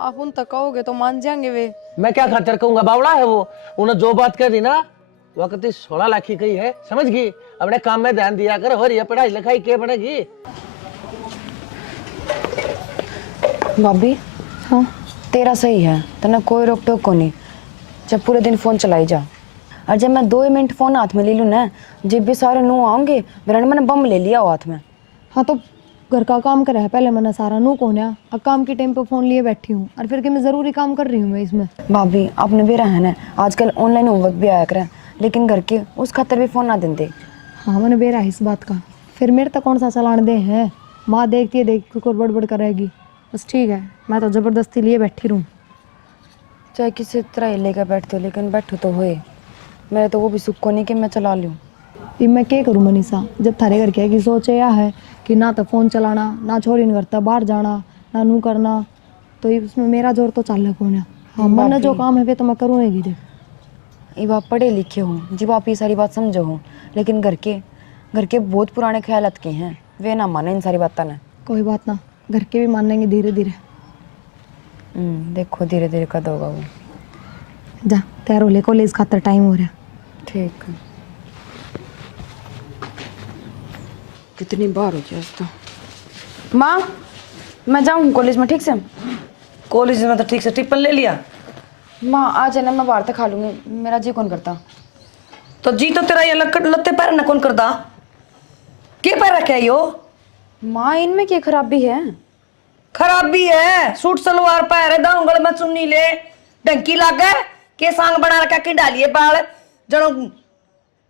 आप उन तक कहोगे तो मान जाएंगे वे। मैं क्या खातिर कहूंगा, बावड़ा है वो। उन्हें जो बात कह दी ना वक्त 16 लाख की कही है, समझ गई। अपने काम में ध्यान दिया कर, हो रही है पढ़ाई लिखाई के बनेगी। भाभी हाँ तेरा सही है, तेना कोई रोक टोक को नहीं। जब पूरे दिन फोन चलाई जा, और जब मैं 2 मिनट फोन हाथ में ले लूँ ना, जब भी सारे नू आऊंगे वरना मैंने बम ले लिया हाथ में। हाँ तो घर का काम करा है पहले मैंने सारा, नू कौन है। अब काम के टाइम पे फोन लिए बैठी हूँ और फिर कि मैं जरूरी काम कर रही हूँ मैं इसमें। भाभी आपने भी रहना है, आजकल ऑनलाइन होमवर्क भी आया करें, लेकिन घर के उस खातर भी फोन ना देते। हाँ मैंने बेरा है इस बात का, फिर मेरे तक कौन सा चलान दे हैं। माँ देखती है, देख को बड़बड़ करेगी। बस ठीक है, मैं तो ज़बरदस्ती लिए बैठी रहूँ। चाहे किसी तरह ही लेकर बैठते हो, लेकिन बैठो तो होए। मेरे तो वो भी सुख को नहीं कि मैं चला लूँ। ये मैं क्या करूँ मनीषा, जब थारे घर के की सोच यह है कि ना तो फ़ोन चलाना, ना छोरी न करता बाहर जाना, ना नू करना, तो इसमें मेरा जोर तो चाल कौन है। हाँ मन जो काम है वे तो मैं करूँगी। देख ये बात पढ़े लिखे हूँ जब आप ये सारी बात समझो हो, लेकिन घर के बहुत पुराने ख्यालात के हैं, वे ना माने इन सारी बातें ना। कोई बात ना, घर के भी मानेंगे धीरे धीरे। देखो धीरे धीरे कद होगा वो। जा तैयार हो ले, कॉलेज खातर टाइम हो रहा। ठीक है, कितनी बार हो गया तो। माँ मैं जाऊँ कॉलेज में, ठीक से? कॉलेज में तो ठीक से टिफिन ले लिया। माँ आज है ना, मैं बाहर तक खा लूँगी, मेरा जी कौन करता। तो जी तो तेरा ये लत्ते पैर न कौन करदा, के पैर रखे है यो? माँ इनमें क्या खराबी है? खराबी है, सूट सलवार पैर है, दांगल में चुन्नी ले, डंकी लागे के सांग बना रखा कि डालिए बाल जनो।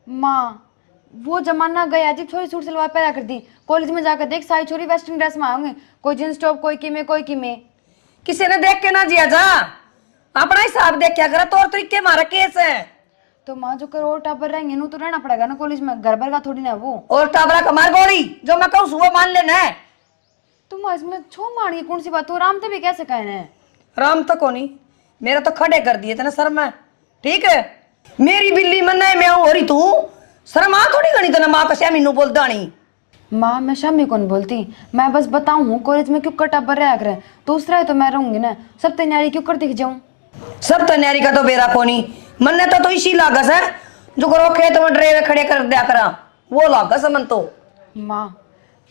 माँ वो जमाना गया जब छोरी सूट सलवार पहना कर दी। कॉलेज में जाकर देख, सारी छोरी वेस्टर्न ड्रेस में आएंगे, कोई जींस टॉप, कोई किमे कोई किमे। किसी ने देख के ना जिया जा, अपना हिसाब देख क्या करा, तौर तरीके मारा केस है। तो माँ जो करोड़ टाबर रहेंगे नु तो रहना पड़ेगा ना कॉलेज में, घर भर का थोड़ी ना वो। और टाबरा कमार गोड़ी जो मैं कहूँ सुबह मान लेना है। तुम इसमें छो मानी कौन सी बात हो, राम तो भी कैसे कहने हैं। राम तो कोनी, मेरा तो खड़े कर दिए थे ना सर में, ठीक है। मेरी बिल्ली मन में आऊं हो रही तू शर्म आ थोड़ी गणी, तो माँ कश्या मीनू बोल दानी। माँ मैं शामी कौन बोलती, मैं बस बताऊं हूँ कॉलेज में क्यों टाबर रहा करे, दूसरा है तो मैं रहूंगी ना, सब तैयारी क्यों कर दिख जाऊं। सब तैयारी का तो बेरा कोनी, मन तो इसी लागस है जो करो खेत में ड्रेवे खड़े कर दिया करा, वो लागस मन तो। माँ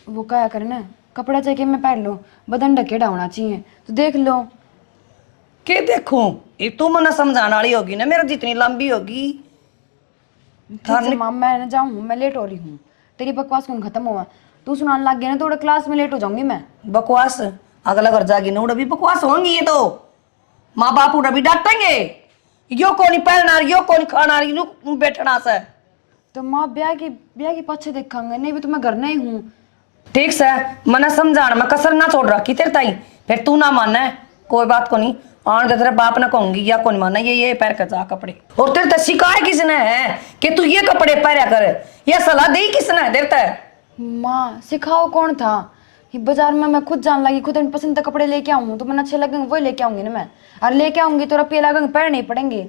वो क्या करे ना, कपड़ा चाहिए मैं पहन लो, बदन ढकेड़ा होना चाहिए, तो देख लो। के देखूं, ये तू मना समझाने वाली होगी ना, मेरा जितनी लंबी होगी। माँ मैं ना जाऊँ, मैं लेट हो रही हूँ, तेरी बकवास कौन खत्म हुआ, तू सुनाने लग गया ना तो क्लास में लेट हो जाऊंगी मैं। बकवास अगला घर जागी ना, उड़ा भी बकवास होंगी ये तो, माँ बाप उड़ा भी डांटेंगे, यो कौन पहना यो कौन खाना यू बैठना से। तो माँ ब्याह की पीछे देखेंगे, नहीं भी तो मैं घर नहीं हूँ। ठीक से मना समझाना, मैं कसर ना छोड़ रखी तेरे ताई, फिर तू ना मानना है, कोई बात को नहीं। आन दे तेरे बाप ना कहूंगी या कौन माना, ये पहन कर जा कपड़े। और तेरे ते सिखाए किसने है कि तू ये कपड़े पहना कर, ये सलाह दी किसने है तेरे ते? माँ सिखाओ कौन था, ये बाजार में मैं खुद जान लगी, खुद अपनी पसंद के कपड़े लेके आऊँ तो मैंने अच्छे लगेंगे वही लेके आऊंगी ना मैं, और लेके आऊंगी तो रुपये लगेंगे पहनने ही पड़ेंगे।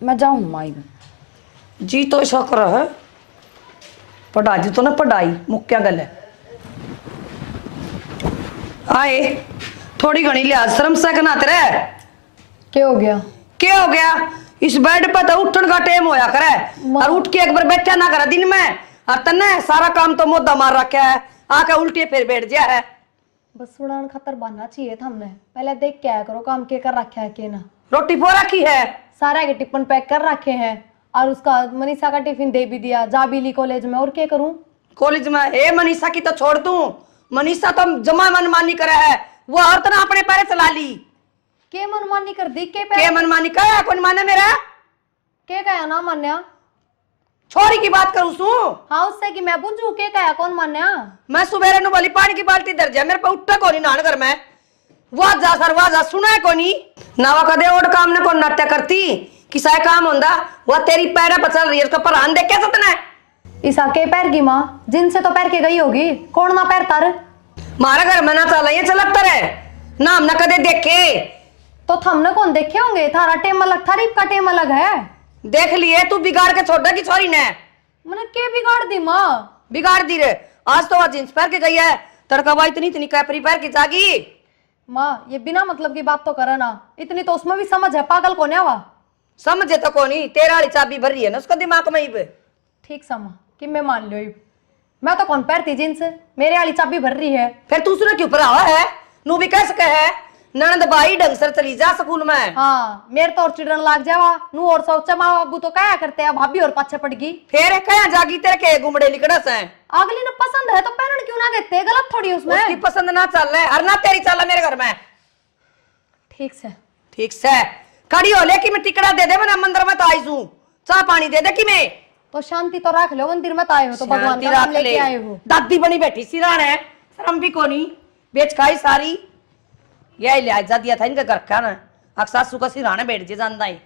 मैं जाऊँ माई जी तो शौक है पढ़ा जी तो ना पढ़ाई मुक्या गल है। आए थोड़ी घनी लिहाज शर्म से कना तेरे, क्या हो गया? क्या हो गया? इस बेड पर तो उठन का टाइम होया करे, और उठ के एक बार बैठा ना करे दिन में, और तन्ने सारा काम तो मोदा मार रखा है, आके उल्टी फिर बैठ गया है। बस सुनान खतर बनना चाहिए था हमने, पहले देख के आया करो काम के कर रखा है के ना। रोटी पो रखी है, सारा के टिफिन पैक कर रखे हैं, और उसका मनीषा का टिफिन दे भी दिया, जा भी ली कॉलेज में, और क्या करूं? कॉलेज में ए मनीषा की तो छोड़ दूं, मनीषा तो जमा मनमानी करे है, वो और तो ना अपने पैर चला ली। के मनमानी कर दी? के मनमानी करे कौन माने मेरा? के कहा ना मान्या? छोरी की बात करूं सू? हाँ उससे कि मैं पूछूं के कहा कौन मान्या? मैं सुबह नु वाली पानी की बाल्टी दर जा, मेरे पे उठा कोनी नान घर में, वाह जा सर वाह जा सुना है कोनी नावा कदे और काम ने कौन नाट्य करती, किसा काम होंदा, वो तेरी पैर पर चल रही है, उसका पर आन देख क्या सतना है? ईसा के पैर की माँ जिनसे तो पैर के गई होगी, कौन ना पैर तार? मारा घर में ना चला ये चलता रहे ना, हम ना कदे देखे तो थमने कौन देखे होंगे, थारा टेम अलग थारीफ का टेम अलग है। देख लिए तू बिगाड़ के छोड़ की छोरी ने। मैंने के बिगाड़ दी माँ? बिगाड़ दी रे, आज तो वह जींस पहन के गई है, तड़का हुआ इतनी इतनी कैपरी पहन के जागी, माँ ये बिना मतलब की बात तो करे ना, इतनी तो उसमें भी समझ है, पागल कौन है वह? समझे तो कोनी, तेरा वाली चाबी भर रही है ना उसका दिमाग में ही पे। ठीक समा कि मैं मान लो, मैं तो कौन पैरती जींस, मेरे वाली चाबी भर रही है। फिर तू उसने क्यों पढ़ावा है? नू भी कह सके है ननद भाई ढंग से चली जा स्कूल में। हाँ मेरे तो और चिड़न लाग जावा नू, और सोचा माँ बाबू तो क्या करते हैं, भाभी और पाछे पड़ गई। फिर कहा जागी तेरे के गुमड़े लिकड़स है। अगली ने पसंद है तो पहन क्यों ना देते, गलत थोड़ी उसमें। उसकी पसंद ना चल रहा है और ना तेरी चल रहा मेरे घर में। ठीक से ठीक से खड़ी हो ले कि मैं टिकड़ा दे दे, मैं मंदिर में तो आई हूँ, चाह पानी दे दे कि मैं तो शांति तो रख लो, मंदिर में तो आए हो तो भगवान का नाम लेके आए हो। दादी बनी बैठी सिरान है, शर्म भी कोनी, बेच खाई सारी। यही लिहाजा दिया था इनका घर का ना, अक्सर सासू का सिराने बैठ जे जानता ही।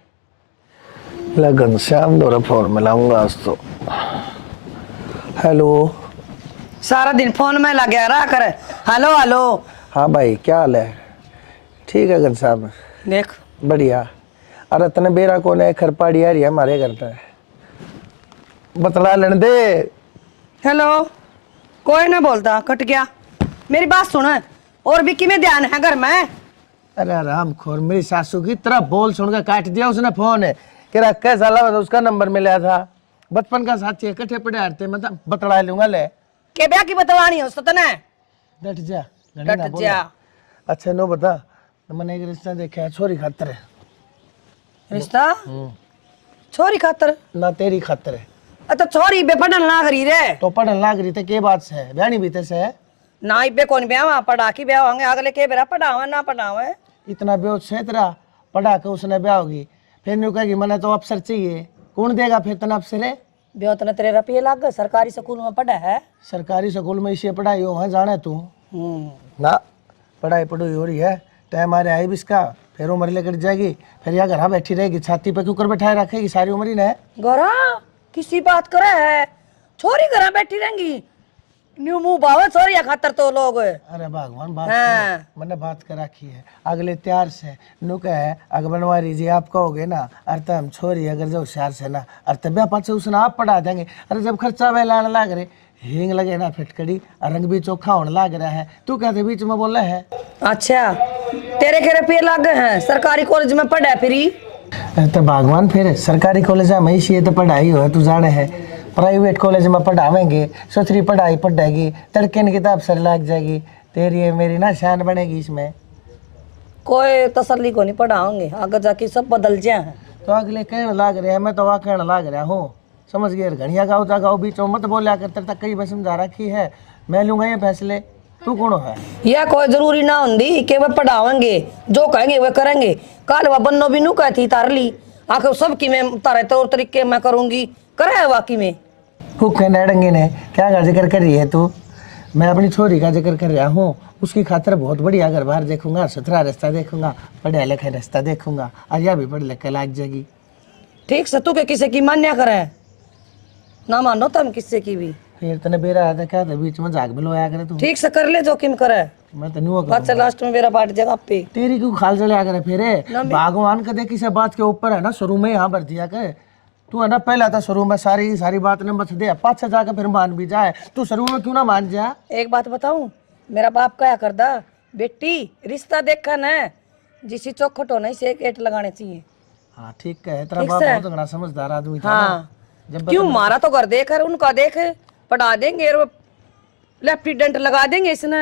लगन श्याम दोरा फोन मिलाऊंगा आज तो। हेलो। सारा दिन फोन में लगे रहा कर, हेलो हेलो। हाँ भाई क्या हाल है? ठीक है घनश्याम, देख बढ़िया। अरे तने बेरा कौन है, खरपाड़ी आ रही है हमारे घर पे, बतला लेने दे। हेलो, कोई ना बोलता, कट गया। मेरी बात सुन, और भी किमें ध्यान है घर में? अरे आराम खोर, मेरी सासू की तरह बोल सुनकर काट दिया उसने फोन है। कह रहा कैसा लगा, उसका नंबर मिला था, बचपन का साथी है, इकट्ठे पढ़े आते, मतलब बतला लूंगा ले। के ब्याह की बतलानी हो तो ना डट जा, डट जा। अच्छा नो बता, मैंने एक रिश्ता देखा है, छोरी खातर है। रिश्ता छोरी खातर? ना तेरी खातर है। अच्छा छोरी बेपढ़न ना करी रे तो पढ़न लाग रही थे, के बात से है, ब्याह नहीं बीते से है ना, इबे कौन ब्याह पढ़ा की ब्याह होंगे, अगले के बेरा पढ़ावे ना पढ़ावे। इतना बेहोश है तेरा, पढ़ा के उसने ब्याह होगी, फिर न्यू कहेगी मैंने तो अफसर चाहिए, कौन देगा फिर तना अफसर है? ब्याह तो तेरे रुपये लाग गए, सरकारी स्कूल में पढ़ा है। सरकारी स्कूल में इसे पढ़ाई हो है, जाने तू ना, पढ़ाई पढ़ाई हो रही है, टाइम आ रहा है इसका, फिर उम्र लेकर जाएगी, फिर यहाँ घर बैठी रहेगी, छाती पे क्यों बैठाए रखेगी सारी उम्र ही ने। गोरा किसी बात करे है, छोरी घर बैठी रहेंगी, न्यू मुंह बावे छोरी खातर तो लोग। अरे भगवान बात हाँ। मैंने बात कर रखी है, अगले त्यार से नुक है, अगर बनवारी जी आप कहोगे ना, अर्थ हम छोरी अगर जो होशियार से ना, अर्थ ब्याह पाछे उसने आप पढ़ा देंगे। अरे जब खर्चा वे लाने लाग रहे, हींग लगे ना फिटकड़ी, रंग भी चोखा होने लाग रहा है, तू कहते बीच में बोल रहे है। अच्छा तेरे के रुपये लाग गए हैं, सरकारी कॉलेज में पढ़ा फिरी? तो भगवान फिर सरकारी कॉलेज में इसी तो पढ़ाई हो, तू जाने है, प्राइवेट कॉलेज में पढ़ावेंगे, सोचरी पढ़ाई पढ़ेगी, तड़के की किताब सर लग जाएगी, तेरी है मेरी ना शान बनेगी इसमें। कोई तसल्ली को नहीं पढ़ाओगे, आगे जाके सब बदल जाए। तो अगले कहने लाग रहे हैं, मैं तो वहाँ कहने लाग रहा हूँ, समझ गए? घड़िया गाँव था गाँव बीच मत बोलिया कर, तेरे तक कई बार समझा रखी है, मैं लूंगा ये फैसले, तू कौन है? यह कोई जरूरी ना होंगी कि वह पढ़ावेंगे, जो कहेंगे वह करेंगे। कल वह बन्नो भी नू कहती तार ली, आखिर सब की मैं तारे तौर तरीके मैं करूंगी, करे वाकई में। भूखे नड़ंगे ने क्या का जिक्र कर रही है तू? मैं अपनी छोरी का जिक्र कर रहा हूँ, उसकी खातर बहुत बढ़िया घर बाहर देखूंगा, सुथरा रास्ता देखूंगा, पढ़े लिखे रास्ता देखूंगा, और यह भी पढ़ लिख के लाग जाएगी। ठीक से तू के किसी की मान्या करे ना, मानो तुम किसी की भी। फिर तने बेरा आता क्या था बीच में जाग मिलो आया करे तू, ठीक से कर ले जोखिम करे, मैं तो नुआ अच्छा लास्ट में मेरा बाट जगह पे तेरी क्यों खाल चले आ करे फिर भगवान का देख किसी बात के ऊपर है ना, शुरू में यहाँ भर दिया कर, तू है ना पहला था शुरू में सारी बात ने बता दे, पाछे जाकर फिर मान भी जाए, तू शुरू में क्यों ना मान जा? एक बात बताऊं, मेरा बाप क्या करदा, बेटी रिश्ता देखा ना, जिसी चौखट होना से एक एट लगाने चाहिए। हाँ ठीक है, तेरा बाप बहुत बड़ा समझदार आदमी था। हाँ क्यों मारा तो घर देख है, उनका देख पढ़ा देंगे और लेफ्टिनेंट लगा देंगे इसने,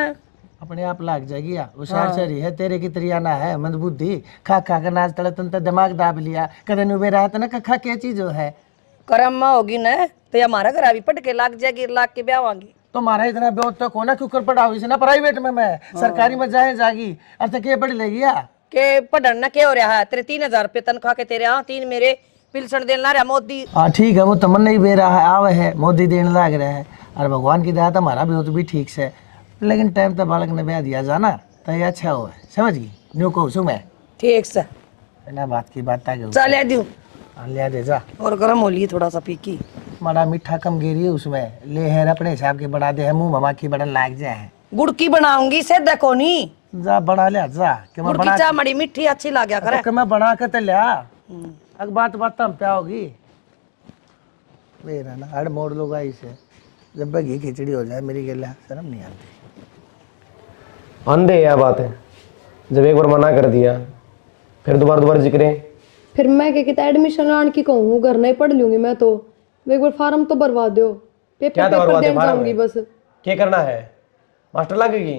अपने आप लाग जाएगी। होशियार शहरी है, तेरे की तरियाना है मंद बुद्धि, खा खा कर नाच तड़े तन दिमाग दाब लिया, कदे नुबे रहा था ना खा क्या चीज है, करम में होगी ना तो हमारा घर अभी पट के लाग जाएगी, लाग के ब्याह होंगी। तो मारा इतना बेहोश तो कोना क्यों कर पढ़ा हुई ना, प्राइवेट में मैं सरकारी में जाए जागी, अर्थ के पढ़ लेगी या के पढ़न ना क्या हो रहा है, तेरे 3000 रुपये तनख्वाह के तेरे, हाँ 3 मेरे पिलसन देना रहा मोदी। हाँ ठीक है, वो तमन नहीं दे रहा है, आवे है मोदी देने लग रहा है, और भगवान की दया तो हमारा भी हो तो भी ठीक से, लेकिन टाइम तो बालक ने ब्याह दिया जाना तो ये अच्छा हो, समझ गई? न्यू कहूँ सु मैं ठीक से बिना बात की बात आगे चल ले दूं लिया दे जा, और गर्म हो लिए थोड़ा सा पीकी, बड़ा मीठा कम गिरी है उसमें, ले है अपने हिसाब के बना दे है, मुंह ममा की बड़ा लाग जाए, गुड़ की बनाऊंगी से देखो नी, जा बना ले जा कि मैं गुड़ की चाय मड़ी मीठी अच्छी लग गया करे, तो मैं बना के तो लिया, अब बात हम क्या होगी मेरा ना हड़ मोड़ लोगा इसे, जब घी खिचड़ी हो जाए मेरी गला शर्म नहीं आती। अंधे यह बात है, जब एक बार मना कर दिया फिर दोबारा जिक्र? फिर मैं क्या कहता एडमिशन लाने की कहूँ, घर नहीं पढ़ लूंगी मैं तो। एक बार फार्म तो भरवा दो, क्या पेपर तो पेपर बर्बाद है देने फार्म जाऊंगी में? बस। क्या करना है? मास्टर लगेगी?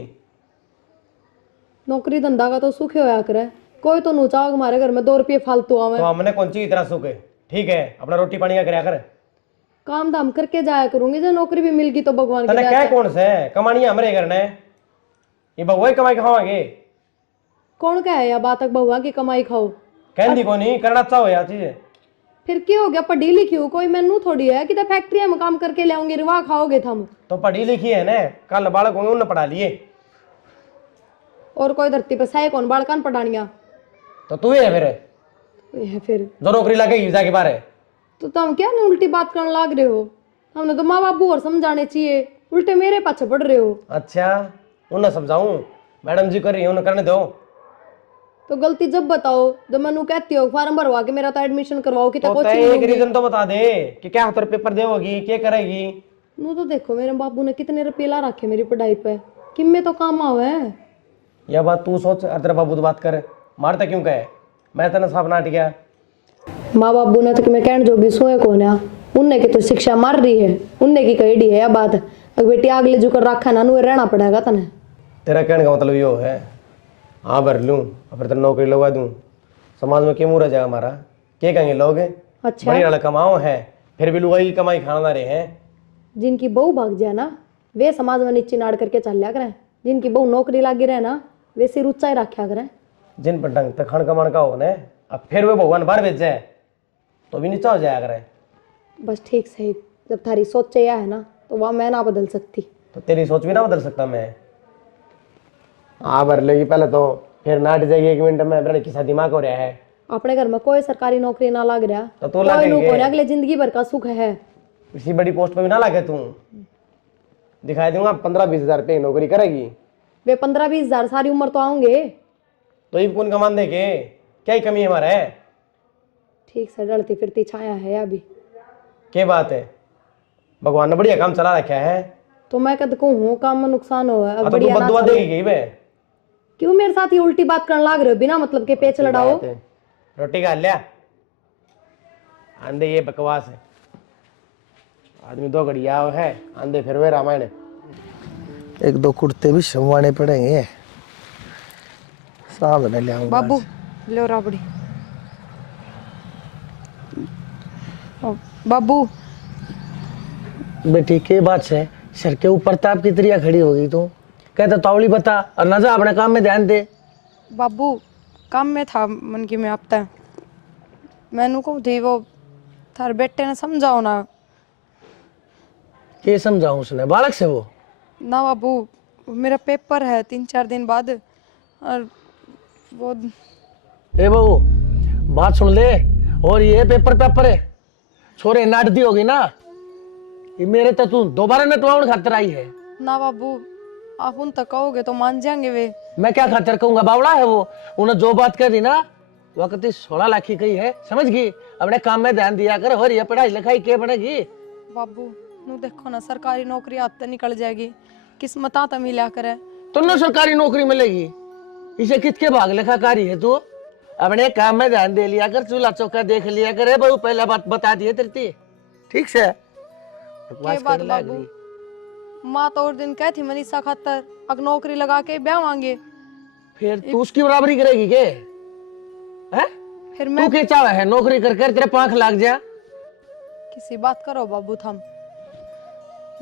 नौकरी धंधा का तो सुख होया करे, कोई तो नूचा हमारे घर में 2 रुपये फालतू आवे। तो हमने कौन सी इतना सुख है? ठीक है, अपना रोटी पानी का करया कर। काम धाम करके जाया करूंगी, जो नौकरी भी मिल गई तो भगवान की तने दया क्या से। कौन से कमानी हमरे करना है? ये बहुआ कमाई खावांगे? कौन क्या है या बात तक बहुआ की कमाई खाओ? कहती को नहीं करना अच्छा हो यार चीज। फिर क्या हो गया, पढ़ी लिखी हूँ, कोई मैनू थोड़ी है कि फैक्ट्री में काम करके ले आऊंगी, रिवा खाओगे थम। तो पढ़ी लिखी है ना, कल बालक होंगे उन्हें पढ़ा लिए। और कोई धरती पे सही कौन बालकान पढ़ानिया? तो तू ही है फिर ये फिर जो नौकरी लगेगी जाके बाहर है। तो तुम क्या नहीं उल्टी बात करने लाग रहे हो? हमने तो माँ बाबू और समझाने चाहिए, उल्टे मेरे पाछे पड़ रहे हो। अच्छा, उन्हें समझाऊं? मैडम जी कर रही है, उन्हें करने दो। तो गलती जब बताओ जब मैं कहती हो फार्म भरवा के मेरा तो एडमिशन करवाओ कि तो एक रीजन तो बता दे कि क्या तेरे पेपर देगी, क्या करेगी? नू तो देखो मेरे बाबू ने कितने रुपये ला रखे मेरी पढ़ाई पे, किम्मे तो काम आवे। यह बात तू सोच और तेरा बाबू तो बात कर, मारता क्यों कहे? मैं तेना साफ नाट गया। माँ बाबू ने तो मैं कहने जोगी सोए कौन है, उनने की तो शिक्षा मार रही है, उनने की कही है यह बात। अगर बेटी आगले जो कर रखा ना, नू रहना पड़ेगा तने। तेरा कहने का मतलब यो है? हाँ भर लूँ और फिर तेरा नौकरी लगवा दूँ, समाज में क्यों मुँह रह जाएगा हमारा? क्या कहेंगे लोग? अच्छा, बड़ी वाला कमाओ है फिर भी लुगाई की कमाई खाना रहे हैं। जिनकी बहू भाग जाए ना वे समाज में नीचे नाड़ करके चल लिया करें, जिनकी बहू नौकरी लागी रहे ना वे सिर ऊंचा ही रखा करें। जिन पर ढंग तक खान कमान का हो ना, अब फिर वे भगवान बाहर भेज जाए तो भी नीचा हो जाया करे। बस ठीक सही, जब थारी सोच यह है ना तो वह मैं ना बदल सकती। तो तेरी सोच भी ना बदल सकता मैं? हाँ भर लेगी पहले तो, फिर नाट जाएगी 1 मिनट में, मेरा किसा दिमाग हो रहा है। अपने घर में कोई सरकारी नौकरी ना लग रहा तो तू लग कोई गई है। अगले जिंदगी भर का सुख है। इसी बड़ी पोस्ट पे भी ना लगे तू, दिखाई दूंगा 15-20 हजार रुपये नौकरी करेगी। वे 15-20 हजार सारी उम्र तो आऊंगे। तो ये कौन कमान देंगे? क्या ही कमी है हमारे? ठीक से डरती फिरती छाया है अभी। क्या बात है? भगवान ने बढ़िया काम चला रखा है। तो मैं कद कहूँ काम में नुकसान हो तो तू बददुआ देगी कहीं बे? क्यों मेरे साथ ये उल्टी बात करने लाग रहे हो बिना मतलब के पेच लड़ाओ? रोटी खा लिया? आंधे ये बकवास है, आदमी 2 घड़ी आओ है आंधे फिर वे रामायण। 1-2 कुर्ते भी संवाने पड़ेंगे, सामने ले आऊंगा। बाबू लो राबड़ी। ओ, बाबू बेटी के बात से सर के ऊपर ताप की तरिया खड़ी होगी तू? कहता तावली बता और ना जा अपने काम में ध्यान दे। बाबू काम में था मन की में आपता मैनू कहूँ थी वो थारे बेटे ने समझाओ ना। ये समझाऊं उसने बालक से? वो ना बाबू मेरा पेपर है 3-4 दिन बाद और वो ए बहू बात सुन ले, और ये पेपर है छोरे नाट दी होगी ना, ये मेरे तो तू दोबारा नटवाउन खातर आई है ना। बाबू आप उन तक कहोगे तो मान जाएंगे वे। मैं क्या खातर कहूंगा? बावड़ा है वो, उन्हें जो बात कर दी ना वक्त 16 लाख की कही है, समझ गई? अपने काम में ध्यान दिया कर, और ये पढ़ाई लिखाई क्या बनेगी? बाबू नू देखो ना सरकारी नौकरी हाथ निकल जाएगी, किस्मत आता मिला करे। तुमने सरकारी नौकरी मिलेगी, इसे किसके भाग लेखाकारी है तू? अपने काम में ध्यान दे लिया कर, चूल्हा चौका देख लिया कर। बहू पहला बात बता दिए तेरी, ठीक से? के बात बाबू माँ तो और दिन कह थी मनीषा खातर अग नौकरी लगा के ब्याह मांगे, फिर तू उसकी बराबरी करेगी के? हैं? फिर तू मैं क्या चाहे है नौकरी कर कर तेरे पांख लाग जा? किसी बात करो बाबू थम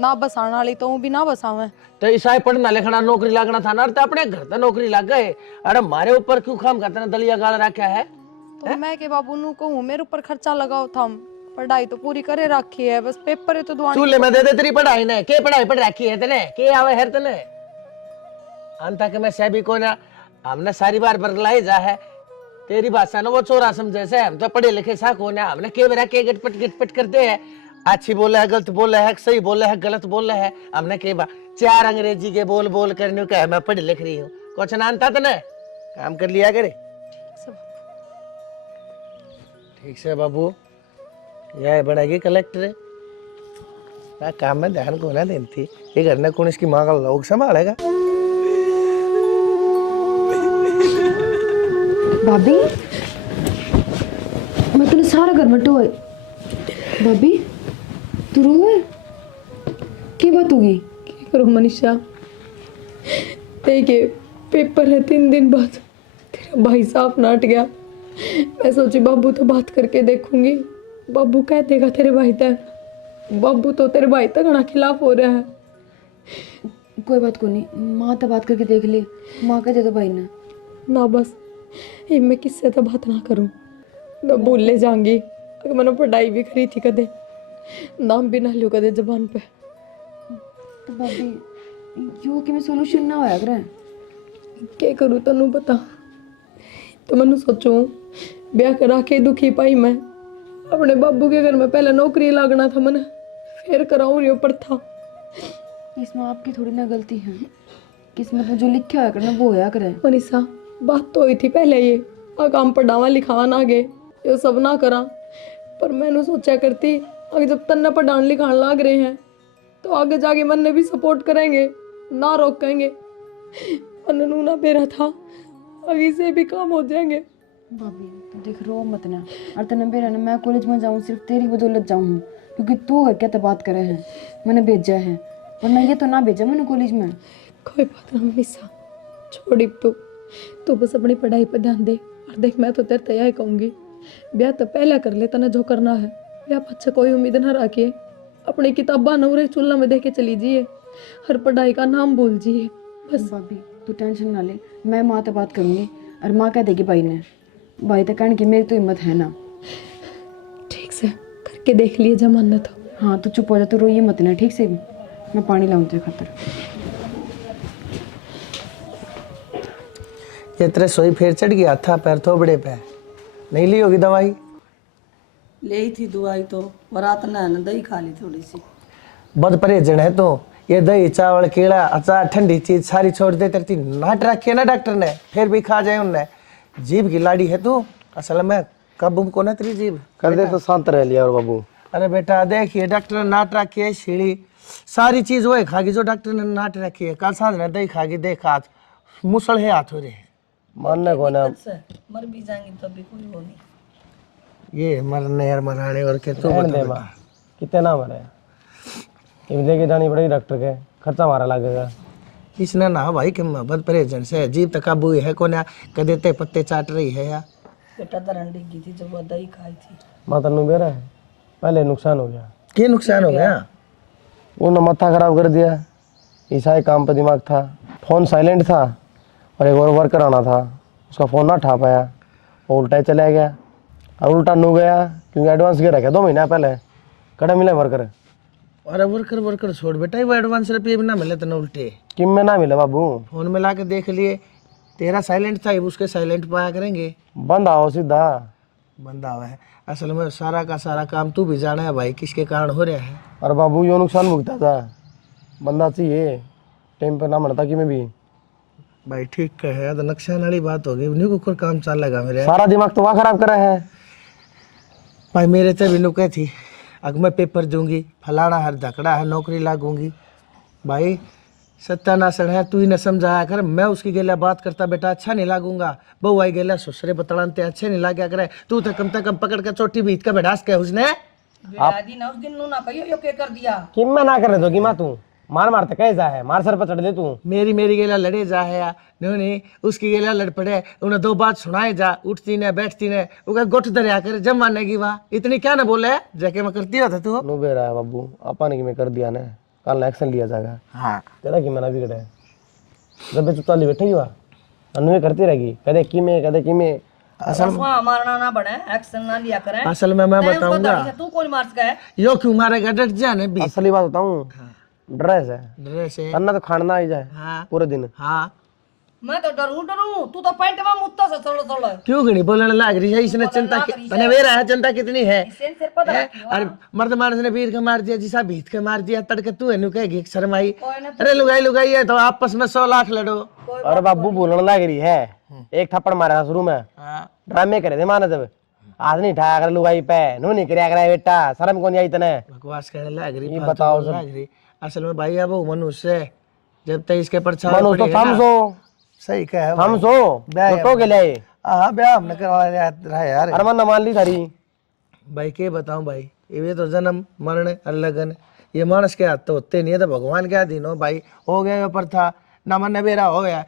ना बसाने वाली तो भी ना बसावे। तो ईसाई पढ़ना लिखना नौकरी लागना था ना, तो अपने घर तो नौकरी लग गए, अरे हमारे ऊपर क्यों खाम करते ना दलिया गाल रखा है? तो मैं के बाबू नू कहूँ मेरे ऊपर खर्चा लगाओ थम, पढ़ाई तो पूरी करे रखी है, बस पेपर है तो दुआनी। चूल्हे में दे दे तेरी पढ़ाई ने, के पढ़ाई पढ़ रखी है तने? के आवे है तने? अंता के मैं सभी को ना हमने सारी बार बरलाई जा है, तेरी भाषा ना वो चोरा समझे से, हम तो पढ़े लिखे सा को ना, हमने के बेरा के गिटपट करते हैं, अच्छी बोले है गलत बोले है, सही बोले है गलत बोले है, हमने के 4 अंग्रेजी के बोल बोल करने का मैं पढ़ लिख रही हूँ, कुछ ना अंता तने काम कर लिया करे। ठीक से बाबू, यह बनेगी कलेक्टर, मैं काम में ध्यान को ना देती, ये घर में कौन इसकी माँ का लोग संभालेगा? भाभी मैं तेरे सारा घर में टोए। भाभी तू रोए की बात होगी? क्या करूँ मनीषा, देखिए पेपर है 3 दिन बाद, तेरा भाई साहब नाट गया। मैं सोची बाबू तो बात करके देखूंगी, बाबू कह देगा तेरे भाई तक, बाबू तो तेरे भाई तक ना खिलाफ हो रहा है। कोई बात को नहीं, माँ तो बात करके देख ली, माँ कह दे तो भाई ने। ना बस ये मैं किससे तो बात ना करूं, मैं भूल ले जाऊंगी। अगर मैंने पढ़ाई भी करी थी कदे, नाम भी ना लियो कदे जबान पे। तो भाभी यो कि मैं सोल्यूशन ना होया करे। क्या करूँ तनु पता, तो मैंने सोचूं ब्याह करा के दुखी पाई मैं। अपने बाबू के घर में पहले नौकरी लागना था मैंने, फिर कराऊं रियो पर था। इसमें आपकी थोड़ी ना गलती है, किस्मत में जो लिखा होया करना वो होया करे। मनीषा बात तो हुई थी पहले, ये काम पढ़ावा लिखावा ना आगे ये सब ना करा, पर मैंने सोचा करती अगर जब तन्ना पढ़ान लिखान लाग रहे हैं तो आगे जाके मन ने भी सपोर्ट करेंगे, ना रोकेंगे। मन ना बेरा था, अभी से भी काम हो जाएंगे। भाभी तू देख रो मत ना, और तने बेरा ना मैं कॉलेज में जाऊँ सिर्फ तेरी बदौलत जाऊँ, क्योंकि तू क्या तो बात करे है, मैंने भेजा है, वरना ये तो ना भेजा मैंने कॉलेज में। कोई बात ना मनीषा, छोड़ी तू बस अपनी पढ़ाई पर ध्यान दे। और देख मैं तो तेरे तैयार कहूँगी, ब्याह तो पहले कर ले, तने जो करना है ब्याह अच्छा कोई उम्मीद ना रखिए। अपनी किताबा नवरे चुल्ला में देख के चली जाइए, हर पढ़ाई का नाम भूल जाइए बस। भाभी तू टेंशन ना ले, मैं माँ से बात करूँगी और माँ कह देगी भाई ने, भाई तो कहने की मेरी तो हिम्मत है ना। ठीक से करके देख लिए जमाना तो। हाँ तू चुप हो जा, तू रोइए मत ना, ठीक से? मैं पानी लाऊं तेरे खातर। ये तेरे सोई फिर चढ़ गया था पैर थोबड़े पे, नहीं ली होगी दवाई? ले थी दवाई तो, और रात ना दही खा ली थोड़ी सी। बहुत परहेजन है तो, ये दही चावल केला अचार ठंडी चीज सारी छोड़ दे। तेरी नाट रखी है ना डॉक्टर ने, फिर भी खा जाए उनने। जीभ की लाड़ी है तू, असल में कब को ना तेरी जीभ कर दे तो शांत रह लिया और बाबू। अरे बेटा देखिए डॉक्टर ने नाट रखी है, सीढ़ी सारी चीज वही खागी जो डॉक्टर ने नाट रखी है। कल सांझ ने दही खागी, देख हाथ मुसल है हाथ हो रहे हैं। मानने को ना मर भी जाएंगे तब भी कोई वो नहीं। ये मरने और मराने और के तो रहने दे माँ, कितने ना मरे, ये लेके जानी पड़ेगी डॉक्टर के, खर्चा हमारा लगेगा। इसने ना भाई कि बहुत परहेजन से जीभ तक काबू है को ना, कदे ते पत्ते चाट रही है या बेटा दरन डिगी थी जब वो दही खाई थी। माता नु बेरा है, पहले नुकसान हो गया। क्या नुकसान हो गया? उन्होंने माथा खराब कर दिया, ईसाई काम पे दिमाग था, फोन साइलेंट था और एक और वर्कर आना था, उसका फ़ोन ना उठा पाया, वो उल्टा ही चला गया। और उल्टा नू गया क्योंकि एडवांस गिर रखा 2 महीना पहले, कड़ा मिला वर्कर। अरे वर्कर छोड़ बेटा, वो एडवांस रुपये भी ना मिले तो ना उल्टे किम में ना मिला बाबू, फोन में ला के देख लिए, तेरा साइलेंट था उसके साइलेंट पाया करेंगे। बंद आओ सीधा। बंदा हुआ है, असल में सारा का सारा काम तू भी जाना है भाई किसके कारण हो रहा है। और बाबू यो नुकसान भुगता था, बंदा चाहिए टाइम पे ना मरता कि मैं भी। भाई ठीक है, तो नुकसान वाली बात होगी, न्यू को काम चल लगा मेरे। सारा दिमाग तो वहाँ खराब करा है भाई मेरे से भी नुके थी, अगर मैं पेपर दूंगी फलाना हर धकड़ा है नौकरी लागूंगी। भाई सत्यानाशन है, तू ही न समझाया कर, मैं उसकी गेला बात करता बेटा अच्छा नहीं लागूंगा, बहु आई गेला ससुरे बतलानते अच्छे नहीं लाग्या करे। तू तो कम से कम पकड़ के चोटी बीत का बैठास के उसने बेरादी ना उस दिन नू ना कहियो यो के कर दिया। किम में ना करने दोगी माँ, तू मार मारते कैसा है, मार सर पर चढ़ दे तू। मेरी गेला लड़े जा है या नहीं, उसकी गेला लड़ पड़े, उन्हें 2 बात सुनाए जा, उठती ने बैठती ने उनका गुट दरिया कर जब मानने की वाह इतनी क्या ना बोले जाके मैं करती होता तू। नु बेरा है बाबू, अपन की मैं कर दिया ना, कल एक्शन लिया जाएगा। हाँ तेरा की मना बिगड़े, जब चुपचाली बैठेगी वहाँ अनुए करती रहेगी, कदे की में असल मारना ना बने, एक्शन ना लिया करें। असल में मैं बताऊंगा तू कौन मार सका है? यो क्यों मारेगा, डट जाने भी असली बात बताऊँ, ड्रेस है ड्रेस है। अन्ना तो खाना आ ही जाए हाँ पूरे दिन। हाँ मैं तो डरू तू तो पैंट में मुत्ता से थोड़ा क्यों गणी बोलने लग रही है, इसने चिंता तने वे रहा है चिंता कितनी है। सिर पर अरे मर्द मानस ने वीर के मार दिया, जिसा भीत के मार दिया, तड़के तू है नु कहेगी शर्माई। अरे लुगाई है तो आपस में 100 लाख लड़ो। और बाबू बोलने लग रही है, एक थप्पड़ मारा शुरू में, ड्रामे करे थे माना जब आज नहीं ठा कर लुगाई पे नो नहीं कराया करा बेटा, शर्म कौन आई तने बकवास कहने लग रही, बताओ लग रही। असल में भाई अब वो मनुष्य है, जब तक इसके परछाई मनुष्य तो समझो, सही कहे समझो लुटो के लिए हाँ ब्याह हमने करवा रहा है यार। अरमान मान ली सारी। भाई के बताऊं भाई, ये तो जन्म मरण लगन, ये मानस के हाथ तो होते नहीं है, तो भगवान के अधीन हो भाई। हो गया ये पर था ना, मन बेरा हो गया।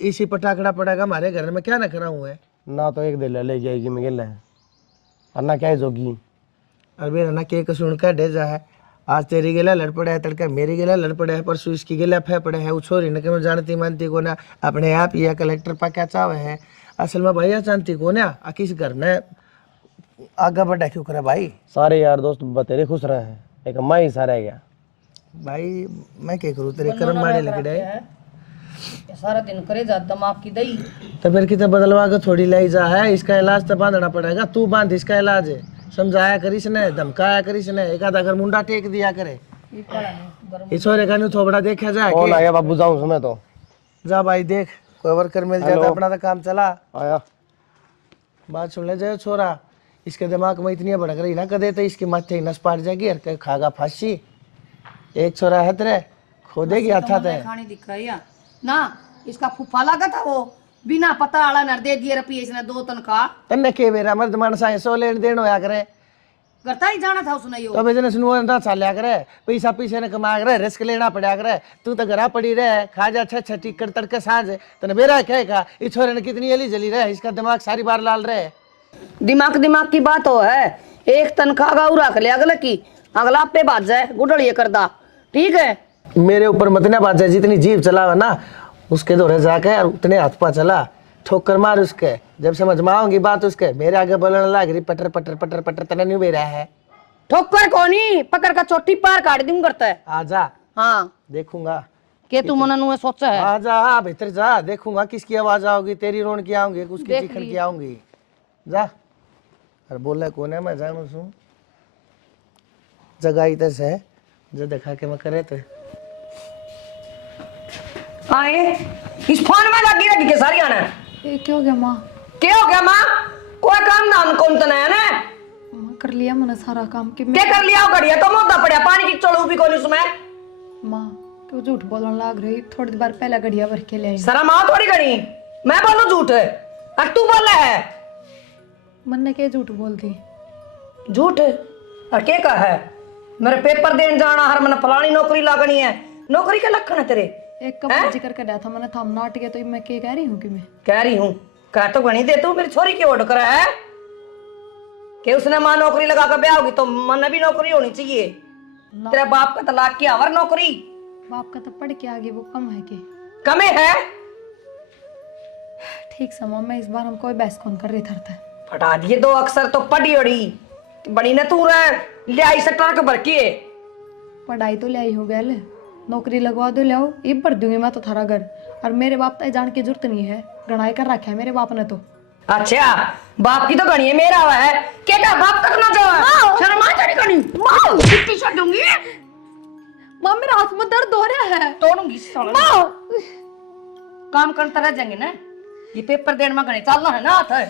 इसी पटाखड़ा पड़ेगा हमारे घर में, क्या ना करा हुआ है। ना तो एक दिल ले जाएगी मिगिल है, और ना क्या है जोगी। अरे ना के कसून का डेजा है, आज तेरी गिला लड़ पड़ा है, तड़का मेरी गिला लड़ पड़ा है, परसों इसकी गिला फै पड़ा है। वो छोरी ने मैं जानती मानती को ना, अपने आप या कलेक्टर पा क्या चावे है। असल में भैया जानती को ना, किस घर में आगे बढ़ा क्यों करे भाई। सारे यार दोस्त बतेरे खुश रहे हैं, एक अम्मा ही सारा है गया। भाई मैं क्या करूँ, तेरे कर्म मारे लग रहे हैं। सारा दिन करे जा दिमाग की दही। तो फिर कितने बदलवा के थोड़ी लाई जा है, इसका इलाज तो बांधना पड़ेगा। तू बांध इसका इलाज है, समझाया करिस ने, धमकाया करिस ने, एक आधा अगर मुंडा टेक दिया करे। इस छोरे का नहीं थोबड़ा देखा जाए कौन आया बाबू, जाऊं समय तो जा भाई देख, कोई वर्कर मिल जाए तो अपना तो काम चला। आया। बात सुन ले जाए छोरा, इसके दिमाग में इतनी भड़क रही ना कदे तो इसकी माथे ही नस पाट जाएगी और खागा फांसी। एक छोरा है तेरे खोदेगी हाथा ते खाने दिख रही है ना, इसका फूफा लगा था वो, बिना पता आला नर दे दिए रुपये इसने 2 तनख्वाह। तन्ने के मेरा मर्द मानसा है, 100 लेन देन होया करे, करता ही जाना था उसने यो। तो बिजनेस नु ना चलिया करे, पैसा पीछे ने कमा करे, रिस्क लेना पड़ा करे। तू तो घरा पड़ी रहे, खा जा छह टिकट तड़के सांझ, तने बेरा कहेगा इस छोरे ने कितनी अली जली रहे, इसका दिमाग सारी बार लाल रहे। दिमाग की बात हो है, एक तनख्वाह का रख ले अगले की, अगला पे बात जाए गुडल ये करदा, ठीक है। मेरे ऊपर मत ना बात जाए, जितनी जीभ चलावा ना उसके दौरे जाके उतने हाथ पा चला, ठोकर मार उसके। जब समझ में आऊंगी बात उसके, मेरे आगे बोलने लग रही पटर पटर पटर पटर, तने नहीं बेरा है। ठोकर कोनी पकड़ का चोटी पार काट दूं करता है। आजा हाँ देखूंगा, के तू मन नुए सोचा है। आजा भीतर जा, देखूंगा किसकी आवाज आओगी, तेरी रोन की आऊंगी, उसकी चीखन की आऊंगी। जा अरे बोला कौन है, मैं जानू सू जगाई तस है जो देखा के मैं करे तो आए इस फोन में लगी रखी के सारी आना। ये क्या हो गया माँ? क्या हो गया माँ, कोई काम नाम कौन तो नया ना माँ कर लिया मैंने सारा काम कि क्या कर लिया घड़िया तो मोटा पड़ा, पानी की चढ़ू भी कौन उसमें। माँ क्यों झूठ बोलने लग रही? थोड़ी देर पहले गड़िया भर के ले आई। सरा माँ थोड़ी घड़ी मैं बोलू झूठ और तू बोला है मन ने क्या झूठ बोल दी? झूठ और क्या कहा है, मेरे पेपर देने जाना हर मैंने फलानी नौकरी लागनी है, नौकरी के लक्षण है तेरे। एक कब जिक्र कर रहा था मैंने, थम नाट गया तो मैं क्या कह रही हूँ कि मैं कह रही हूँ कह तो घनी दे, तू मेरी छोरी की ओढ़ कर है कि उसने माँ नौकरी लगा कर ब्याह होगी तो मन भी नौकरी होनी चाहिए। तेरा बाप का तलाक किया और नौकरी बाप का तो पढ़ के आगे वो कम है कि कमे है। ठीक समा मैं इस बार हम कोई बहस कौन कर रही था। फटा दिए 2 अक्षर तो पढ़ी ओढ़ी बड़ी ने तू ले आई से ट्रक भर के। पढ़ाई तो ले आई हो गया, नौकरी लगवा दो, ले आओ ये भर दूंगी मैं तो थारा घर। और मेरे बाप तो जान की जरूरत नहीं है, गणाई कर रखा है मेरे बाप ने तो। अच्छा बाप की तो गणी है, मेरा हुआ है क्या बाप करना चाहो शर्मा चढ़ी गणी मां पिट्टी छड़ दूंगी। माँ मेरे हाथ में दर्द हो रहा है, तोड़ूंगी साला। काम करता रह जाएंगे ना, ये पेपर देने में गणी चलना है ना, हाथ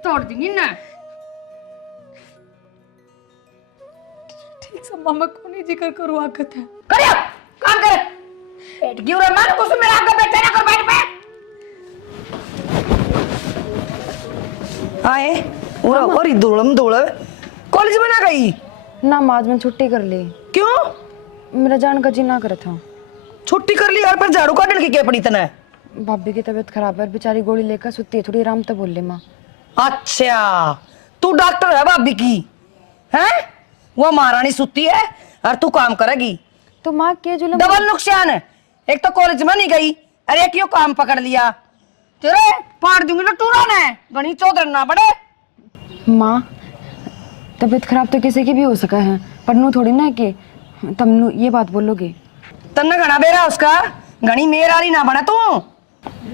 तोड़ दूंगी ना। ठीक समा मैं कौन ही जिक्र करूँ आगत है। करिया काम कर पेट गिर रहा मैं कुछ मेरा आगे बैठे ना कर बैठ पे आए पूरा और धूलम धूल कॉलेज में ना गई ना माँ आज मैं छुट्टी कर ली। क्यों? मेरा जान का जी ना कर था। छुट्टी कर ली और पर झाड़ू काटने की क्या पड़ी तने? भाभी की तबीयत खराब है, बेचारी गोली लेकर सुती है, थोड़ी आराम तो बोल ले माँ। अच्छा तू डॉक्टर है भाभी की है, वो महारानी सुती है और तू काम करेगी तो माँ के जुलम डबल नुकसान है, एक तो कॉलेज में नहीं गई अरे क्यों काम पकड़ लिया तेरे पाड़ दूंगी ना टूरा ने गणी चौधरी ना बड़े। माँ तबीयत खराब तो किसी की भी हो सका है, पर नू थोड़ी ना कि तुम नू ये बात बोलोगे। तन्ने घना बेरा उसका घनी मेर आली ना बना तू।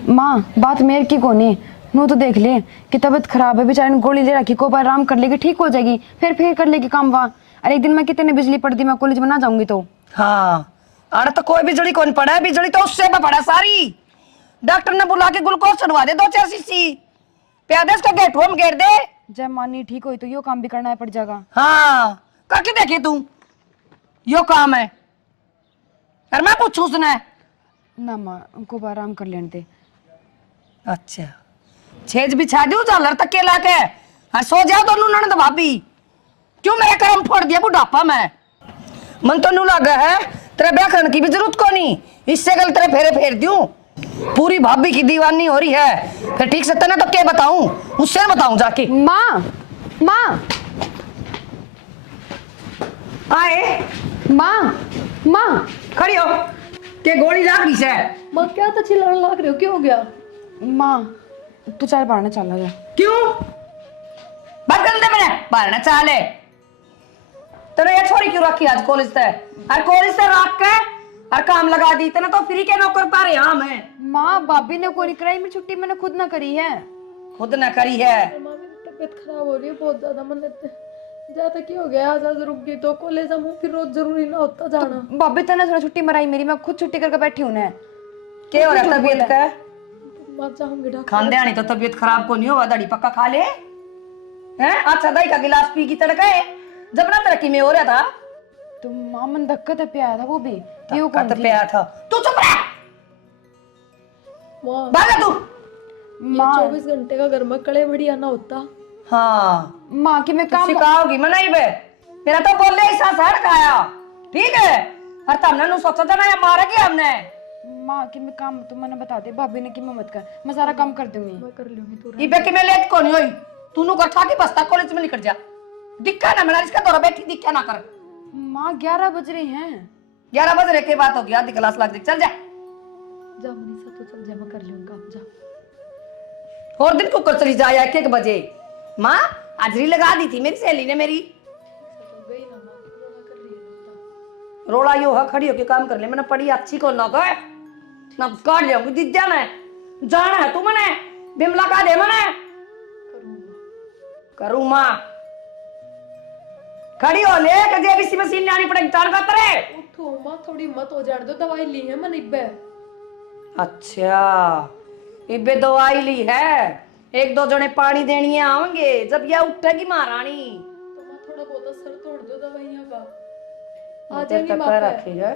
माँ बात मेरे की कोनी, नू तो देख ले कि तबीयत खराब है, बेचारी ने गोली ले रखी, को बार आराम कर लेगी ठीक हो जाएगी, फिर कर लेगी काम वहाँ। अरे एक दिन मैं कितने बिजली पड़ती, मैं कॉलेज में ना जाऊंगी तो। हाँ अरे तो कोई बिजली कौन पड़ा है, बिजली तो उससे पड़ा सारी। डॉक्टर ने बुला के ग्लूकोज चढ़वा दे 2-4 शीशी प्यादेश का गेट होम गेट दे। जब मानी ठीक हुई तो यो काम भी करना पड़ जाएगा। हाँ करके देखे तू यो काम है और मैं पूछू उसने ना माँ उनको आराम कर लेने दे। अच्छा छेज बिछा दूं झालर तक के लाके हाँ सो जाओ दोनों ननद भाभी क्यों मेरा कर्म फोड़ दिया बुढ़ापा में मन तो नू लगा है तेरे ब्याह करने की भी जरूरत को नहीं इससे गल तेरे फेरे फेर दूं पूरी भाभी की दीवानी हो रही है फिर ठीक से तेने तो क्या बताऊं उससे बताऊं जाके माँ माँ आए माँ माँ खड़ी हो के गोली लाग रही से माँ क्या तो चिल्लाने लग रहे हो, क्या हो गया? माँ तू चाय बाहर चला जा। क्यों बात करने मैंने बाहर ना चाले तेरे ये छोरी क्यों रखी आज कॉलेज से और कॉलेज से रख के और काम लगा दी तेने तो फ्री के नौकर पा रहे हम हैं माँ भाभी ने कोई कराई मेरी छुट्टी मैंने खुद ना करी है। खुद ना करी है माँ मेरी तबीयत खराब हो रही है बहुत ज्यादा। मन ज्यादा क्या हो गया? आज आज रुक गई तो कॉलेज हम फिर रोज जरूरी ना होता जाना। भाभी तेने थोड़ा छुट्टी मराई मेरी, मैं खुद छुट्टी करके बैठी हूँ ना। क्या हो रहा है तबीयत का माँ जाऊंगी डॉक्टर। खांदे आनी तो तबीयत खराब को नहीं होगा दड़ी पक्का खा ले हैं अच्छा दही का गिलास पी की तड़का है जब ना तरक्की में हो रहा था तो माँ मन धक्का पे आया था वो भी क्यों कत पे आया था तू चुप रह माँ भागा तू माँ 24 घंटे का घर में कड़े बड़ी आना होता। हाँ माँ की मैं काम सिखाओगी मनाई बे मेरा तो बोल ले ऐसा सड़ खाया ठीक है और तुमने नु सोचा था ना ये मारेगी हमने माँ की मैं काम तो मैंने बता दे भाभी ने कि मैं मत कर, मैं सारा काम कर दूंगी। मैं कर लूंगी तू। इबे कि मैं लेट को नहीं हुई तू नु गठा की बस्ता कॉलेज में निकल जा दिक्का ना मेरा इसका दौरा बैठी दिक्का ना कर माँ 11 बज रहे हैं। 11 बजे के बाद हो गया आधी क्लास लग दी चल जा जा मनीषा तो चल जा, मैं कर लूंगा काम जा। और दिन कुकर चली जाए 1 बजे माँ हाजरी लगा दी थी मेरी सहेली ने मेरी गई ना माँ रोना कर रही है। रोला यो है खड़ी होके काम कर ले मैंने पढ़ी अच्छी को ना गए ना काट जाऊंगी दिद्या मैं जाना है तू मने बिमला का दे मने करूँ माँ खड़ी हो ले के जेबीसी मशीन लानी पड़ेगी तार का तरे उठो माँ, थोड़ी मत हो जाने दो। दवाई ली है मैंने इब्बे। अच्छा इबे दवाई ली है 1-2 जने पानी देनी आवेंगे जब यह उठेगी महारानी तो माँ थोड़ा बहुत असर तोड़ दो दवाइयाँ का। आ तेरे जाएंगी तक माँ कह पे। रखी है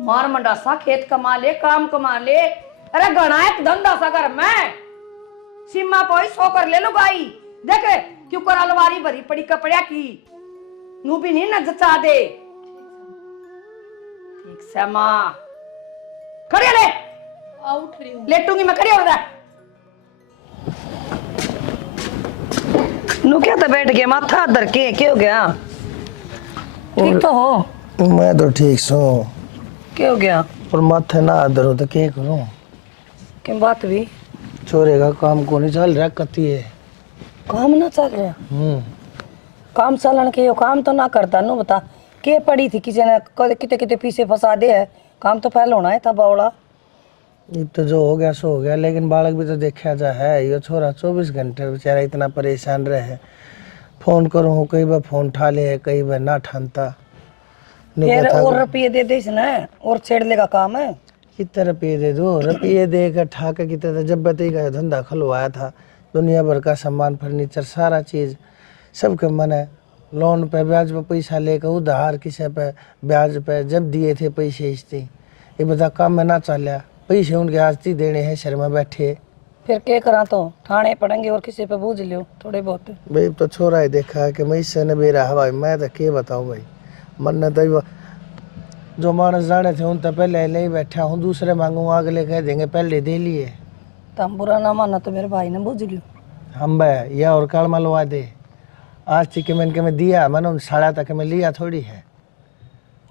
मार मंडासा खेत कमा ले काम कमा ले अरे गणा एक धंधा सा कर मैं सीमा पोई सो कर ले लो गाई देखे क्यों कर अलमारी भरी पड़ी कपड़े की नू भी नहीं न जचा दे ठीक से माँ खड़ी हो ले आ उठ रही हूँ। लेटूंगी मैं खड़ी हो जा नू क्या तो बैठ गया माथा धर के क्या हो गया ठीक तो हो मैं तो ठीक सो क्या हो गया और माथे ना धरो तो क्या करूं? क्या बात भी छोरे का काम को नहीं चल रहा कती है। काम ना चल रहा काम चलन के यो काम तो ना करता नो बता के पड़ी थी किसी ने किते किते पीछे फंसा दे है काम तो पहले होना है था बावड़ा ये तो जो हो गया सो हो गया, लेकिन बालक भी तो देखा जा है। ये छोरा 24 घंटे बेचारा इतना परेशान रहे। फोन करूँ कई बार फोन उठा ले कई बार ना ठानता फिर और रुपये दे दे इसने और छेड़ लेगा काम है कितने रुपये दे दो? रुपये दे कर ठाके कितने जब बती का धंधा खुलवाया था दुनिया भर का सामान फर्नीचर सारा चीज़ सबके मन है लोन पे ब्याज पे पैसा लेकर उधार किसी पे ब्याज पे जब दिए थे पैसे इसती ये बता काम में ना चलिया पैसे उनके हाथ देने हैं शर्मा बैठे फिर क्या करा तो ठाणे पड़ेंगे और किसी पे बूझ लियो थोड़े बहुत भाई तो छोरा ही देखा कि मैं इससे न बेरा हवा मैं तो क्या बताऊँ भाई मन ने तो जो मानस जाने थे उन तो पहले नहीं बैठा हूँ दूसरे मांगू अगले कह देंगे पहले दे लिए तुम बुरा ना माना तो मेरे भाई ने बूझ लियो हम भाई या और काल मलवा दे आज तक मैंने के मैं दिया मैंने उन साड़ा तक मैं लिया थोड़ी है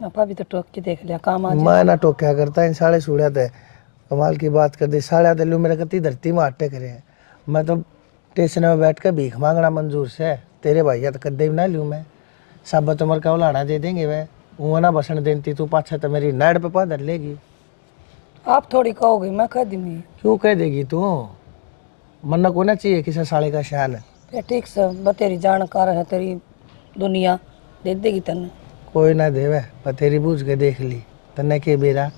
अपा भी तो टोक के देख लिया काम आ मैं ना टोक्या करता इन साढ़े सूढ़ा थे कमाल की बात कर दी साढ़ा तो लू मेरे कती धरती में आटे करे हैं मैं तो स्टेशन में बैठ कर भीख मांगना मंजूर से तेरे भैया तो कदे ना लूँ मैं सब तुम्हारे का उलाना दे देंगे वह वो ना बसन देती तू पाछा तो मेरी नाड़ पे पादर लेगी आप थोड़ी कहोगे मैं कह दूंगी क्यों कह देगी तू मन्ना को ना चाहिए किसी साले का शान है फिर ठीक से बतेरी जानकार है तेरी दुनिया दे देगी तने कोई ना देवे पर तेरी बूझ के देख ली तन्ने के बेरा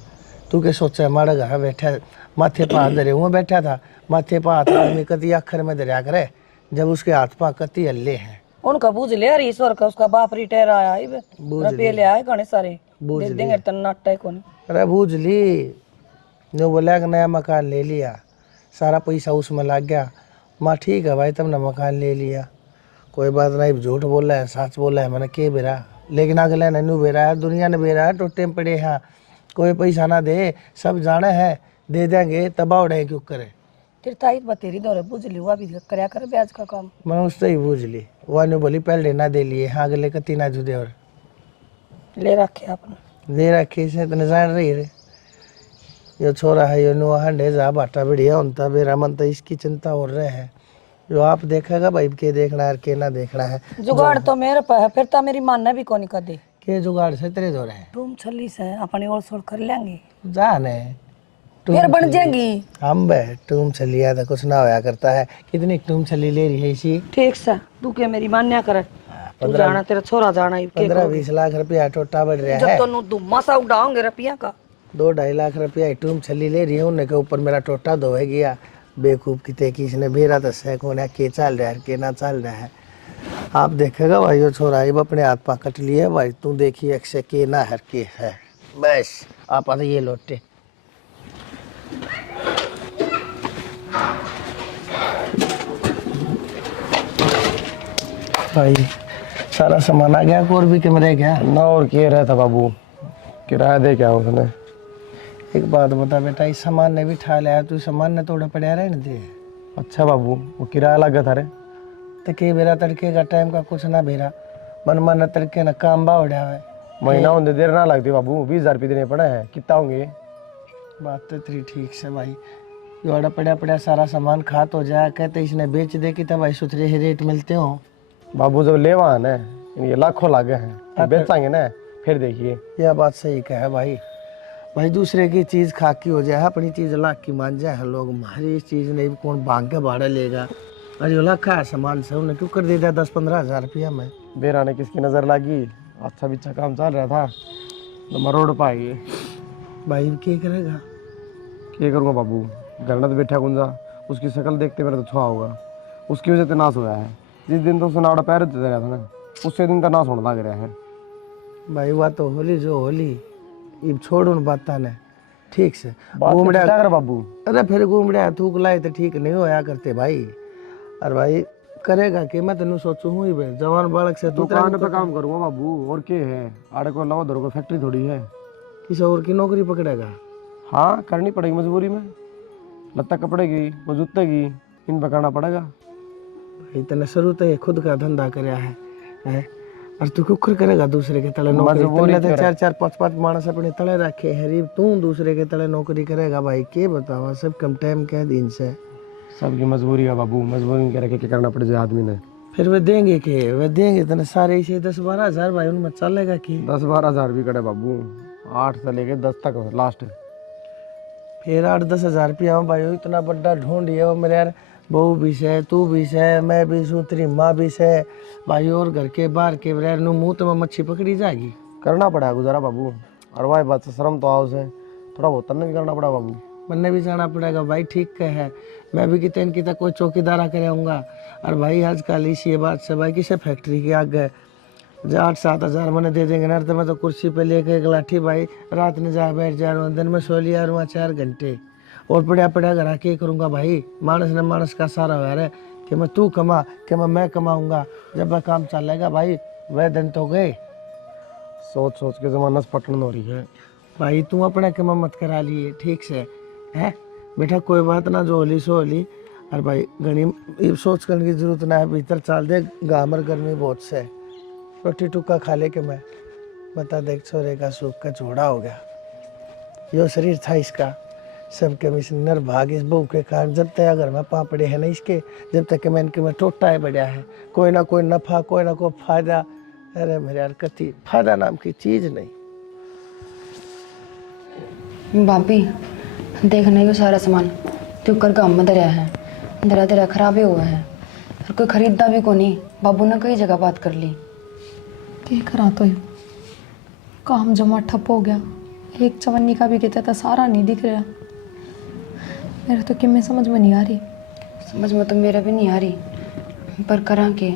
तू के सोचा हमारा घर बैठा माथे पा धरे हुआ बैठा था माथे पा हाथ आदमी कति अखर में दरिया करे जब उसके हाथ पा कति हल्ले हैं उनका बूझ ले यार ईश्वर का उसका बाप रिटायर आया है रुपये ले आए घने सारे दे देंगे तन नाटा को अरे बूझ ली जो बोला कि नया मकान ले लिया सारा पैसा उसमें लग गया माँ ठीक है भाई, तुमने मकान ले लिया, कोई बात नहीं, झूठ बोला है सच बोला है मैंने के बेरा, लेकिन अगले ने नू बेरा है, दुनिया ने बेरा है, टोटे में पड़े हैं, कोई पैसा ना दे, सब जाने हैं, दे देंगे तबाह उड़े क्यों करे। तेरी ताई बतेरी दौरे बुझ ली, हुआ भी करया कर ब्याज का काम। मैं उससे ही बूझ ली, वह ने बोली पहले ना दे लिए, हाँ अगले कती ना जुदे और ले रखे आपने। दे रखे से इतने जान रही रे, यो छोरा है यो नुआ हंडे जा बाटा बढ़िया होता, मेरा मन तो इसकी चिंता हो रहे है, जो आप देखेगा भाई के देखना है के ना देखना है। जुगाड़ तो मेरे पे है, फिर तो मेरी मानना भी कौन कर दे। के जुगाड़ से तेरे दो रहे रूम छली से अपने और सोल कर लेंगे, जाने फिर बन जाएंगी। हम बे टूम चलिया तो कुछ ना होया करता है, कितनी टूम चली ले रही है इसी। ठीक से तू के मेरी मान्या कर, तू जाना तेरा छोरा जाना ही 15-20 लाख रुपया टोटा बढ़ रहा जब है, तो नु धुम्मा सा उड़ाओगे रुपया का। 2-2.5 लाख रुपया टूम चली ले रही है, उनके ऊपर मेरा टोटा धोए गया बेकूफ किते की, इसने भेरा तो सह कौन है के चल रहा है के ना चल रहा है। आप देखेगा भाई वो छोरा ही अपने हाथ पा कट लिए भाई, तू देखिए एक से के ना हर के है, बस आप आते ये लौटे। भाई सारा सामान आ गया, और भी कैमरे गया ना और के रहा था बाबू, किराया दे क्या उसने। एक बात बता बेटा, इस सामान ने भी ठा लिया, तू सामान ने थोड़ा पड़ा रहने दे। अच्छा बाबू, वो किराया लगा था रे। तो के बेरा तड़के का टाइम का कुछ ना बेरा, मन तड़के ना काम बा उड़ा है, महीना होने देर ना लगती बाबू, 20,000 रुपये देने पड़े हैं, कितना होंगे। बात तो तेरी ठीक से भाई, ये पड़ा पड़ा सारा सामान खात हो जाए, कहते इसने बेच दे कि तब भाई सुथरे ही रेट मिलते हो। बाबू जब लेवा है ना, ये लाखों लागे हैं, तो बेचेंगे ना, फिर देखिए। यह बात सही कहे भाई, भाई दूसरे की चीज़ खा की हो जाए, अपनी चीज़ लाख की मान जाए लोग, हमारी इस चीज़ नहीं कौन भांग के भाड़ा लेगा। अरे वो लाख का सामान से उन्हें क्यों कर दे दिया 10-15 हज़ार रुपया में। बेरा ने किसकी नज़र लगी, अच्छा बिच्छा काम चल रहा था तो मैं रोड पाएगी। भाई क्या करेगा, क्या करूँगा बाबू, घर में तो बैठा गुंजा, उसकी शक्ल देखते मेरा तो छुआ होगा, उसकी वजह से नाश हुआ है। जिस दिन तो उसने नावड़ा पैर दे रहा था ना, उससे दिन का नाश होने लग रहा है। भाई वह तो होली जो होली, अब छोड़ उन बात ने ठीक से घूम रहा बाबू। अरे फिर घूम रहा थूक लाए तो ठीक नहीं होया करते भाई। अरे भाई करेगा कि मैं तेन सोचू हूँ ही जवान बालक से दुकान पे काम करूँगा बाबू, और क्या है, आड़े को नवा धरो को फैक्ट्री थोड़ी है, किसी और की नौकरी पकड़ेगा। हाँ करनी पड़ेगी मजबूरी में, लत्ता कपड़े की वो जूते की इन पे करना पड़ेगा। भाई तेने शुरू तो ये खुद का धंधा कराया है और तू क्यों करेगा दूसरे के तले नौकरी, तो 4-4 5-5 मानस अपने तले रखे है, तू दूसरे के तले नौकरी करेगा भाई, के बतावा सब कम टाइम के दिन से। सबकी मजबूरी है बाबू, मजबूरी के रखे क्या करना पड़ जाए आदमी ने। फिर वे देंगे के, वे देंगे तेने सारे इसे 10-12 हज़ार भाई, उनमें चलेगा कि 10-12 हज़ार भी कटे बाबू, 8 से लेके 10 तक लास्ट। फिर 8-10 हज़ार रुपया भाई इतना बड़ा ढूंढ है वो मेरे यार, बहू भी से, तू भी से, मैं भी सू, तेरी माँ भी से भाई, और घर के बाहर के बगैर नु मुँह तो मच्छी पकड़ी जाएगी। करना पड़ा गुजारा बाबू, और वही बात से शर्म तो आओ से थोड़ा बहुत तन्ने भी करना पड़ा बाबू। मन्ने भी जाना पड़ेगा भाई, ठीक है, मैं भी कितने की तक कोई चौकीदारा कराऊंगा। और भाई आजकल इसी बात से भाई किसे फैक्ट्री के आगे 8-7 हज़ार मैंने दे देंगे ना, तो मैं तो कुर्सी पे लेके एक लाठी भाई रात में जा बैठ जा रहा हूँ, दिन में सो लिया रहा 4 घंटे, और पड़ा पड़ा घर आके करूँगा भाई। मानस ने मानस का सारा हुआ है कि मैं तू कमा कि मैं कमाऊँगा, जब वह काम चलेगा भाई वह दिन तो गए। सोच सोच के जमाना से पटन हो रही है भाई, तू अपने कमा मत करा लिए ठीक से है बेटा, कोई बात ना, जो होली सो होली। और भाई घनी सोच करने की जरूरत ना है, भीतर चाल दे, गामर गर्मी बहुत से, रोटी टुक्का खा ले के मैं बता देख, छोरे का सूख का चूड़ा हो गया, यो शरीर था इसका, सबके मिशनर भाग इस बहू के कारण, जब तक अगर मैं पापड़े है ना इसके, जब तक कि मैं इनके में टोटा है बढ़िया है, कोई ना कोई नफा कोई ना कोई फायदा। अरे मेरे यार कति फायदा नाम की चीज नहीं। भाभी देख नहीं वो सारा सामान तू कर गाँव में दरिया है, दरा दरा खराब ही हुआ है, और कोई खरीदता भी को नहीं। बाबू ने कई जगह बात कर ली। देख रहा तो काम जमा ठप हो गया, एक चवन्नी का भी कहता था सारा नहीं दिख रहा, मेरे तो किमें समझ में नहीं आ रही। समझ में तो मेरा भी नहीं आ रही, पर करा के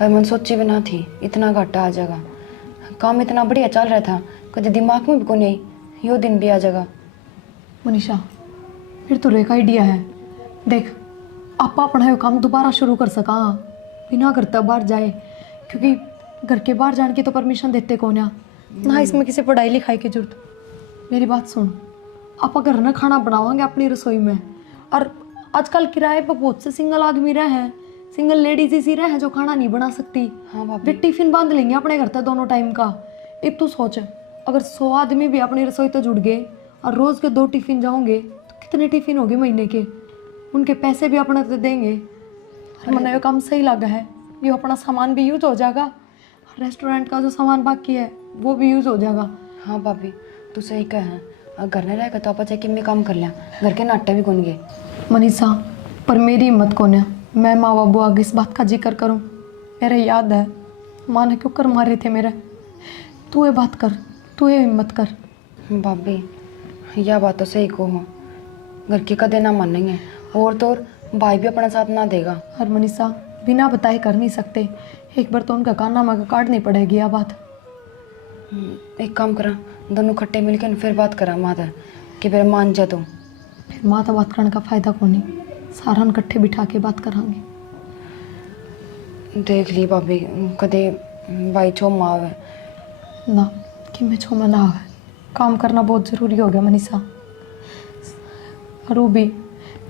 और मन सोची भी ना थी इतना घाटा आ जाएगा। काम इतना बढ़िया चल रहा था, कभी दिमाग में भी को नहीं यो दिन भी आ जाएगा। मनीषा फिर तो रेखा आइडिया है, देख आपा अपना ये काम दोबारा शुरू कर सका बिना करता बाहर जाए, क्योंकि घर के बाहर जाने की तो परमिशन देते कौन है ना, इसमें किसी पढ़ाई लिखाई की जरूरत। मेरी बात सुन, आपा घर ना खाना बनावांगे अपनी रसोई में, और आजकल किराए पर बहुत से सिंगल आदमी रहे हैं, सिंगल लेडीज इसी रहे हैं जो खाना नहीं बना सकती। हाँ भाभी। वे टिफिन बांध लेंगे अपने घर तक दोनों टाइम का। अब तू सोच, अगर 100 आदमी भी अपनी रसोई तो जुड़ गए और रोज के 2 टिफिन जाओगे तो कितने टिफिन हो गए महीने के, उनके पैसे भी अपने तो देंगे। और मैंने ये काम सही लगा है, ये अपना सामान भी यूज हो जाएगा, रेस्टोरेंट का जो सामान बाकी है वो भी यूज हो जाएगा। हाँ भाभी तू सही कह है, अगर घर नहीं रहेगा तो आप जाके मैं काम कर लिया, घर के नाटे भी कौन गए। मनीषा, पर मेरी हिम्मत कौन है मैं माँ बाबू आगे इस बात का जिक्र करूँ। मेरे याद है माँ ने क्यों कर मारे थे मेरे। तू ये बात कर, तू ये हिम्मत कर। भाभी यह बात तो सही को हो, घर के कदे ना मानेंगे, और तो और भाई भी अपना साथ ना देगा। और मनीषा बिना बताए कर नहीं सकते, एक बार तो उनका काना मगा काटनी पड़ेगी यह बात। एक काम करा, दोनों खट्टे मिलकर फिर बात करा माता कि फिर मान जा तो। फिर माता बात करने का फायदा कौन है, सारा इकट्ठे बिठा के बात करांगे। देख ली भाभी कदे भाई छो मावे ना कि मैं छो में ना है, काम करना बहुत ज़रूरी हो गया मनीषा। और वो भी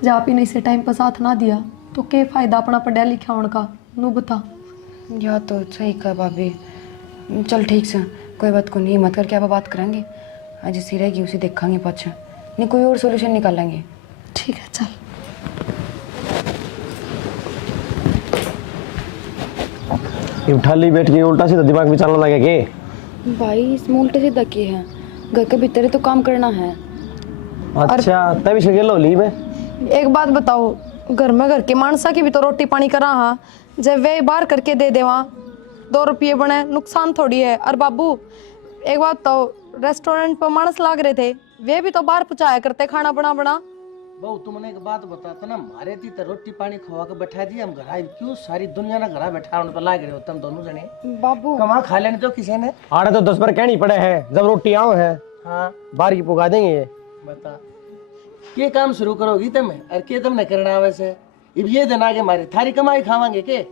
जब आप ही ने इसे टाइम पर साथ ना दिया तो क्या फ़ायदा अपना पढ़ा लिखा होने का, नू बता। या तो सही कहा भाभी, चल ठीक से कोई बात को नहीं, मत करके आप बात करेंगे, आज इसी रहेगी उसी देखेंगे पाछा, नहीं कोई और सोल्यूशन निकालेंगे। ठीक है चल। ये उठा ली बैठ के उल्टा सीधा दिमाग में चलने लगे के। भाई इसमें उल्टे सीधा की है, घर के भीतर तो काम करना है। अच्छा तभी से गेलो ली में। एक बात बताओ, घर में घर के मानसा की भी तो रोटी पानी करा हाँ, जब वे बाहर करके दे दे वहाँ 2 रुपये बने, नुकसान थोड़ी है। और बाबू एक बात तो, रेस्टोरेंट पर मानस लाग रहे थे, वे भी तो बाहर पहुँचाया करते खाना बना बना। बहु तुमने एक बात बताता ना, मारे थी तो रोटी पानी खवा के बैठा दिया, हम घर आए क्यों सारी दुनिया ना घर बैठा उन पर लाग रहे हो तुम दोनों जने। बाबू कमा खा लेने तो किसी ने। आड़े तो 10 बार कहनी पड़े हैं, जब रोटी आओ है हाँ बाहर की पुगा देंगे ये। बता के काम शुरू करोगी तुम, और के तुमने करना वैसे। अब ये दिन आगे मारे थारी कमाई खावांगे के।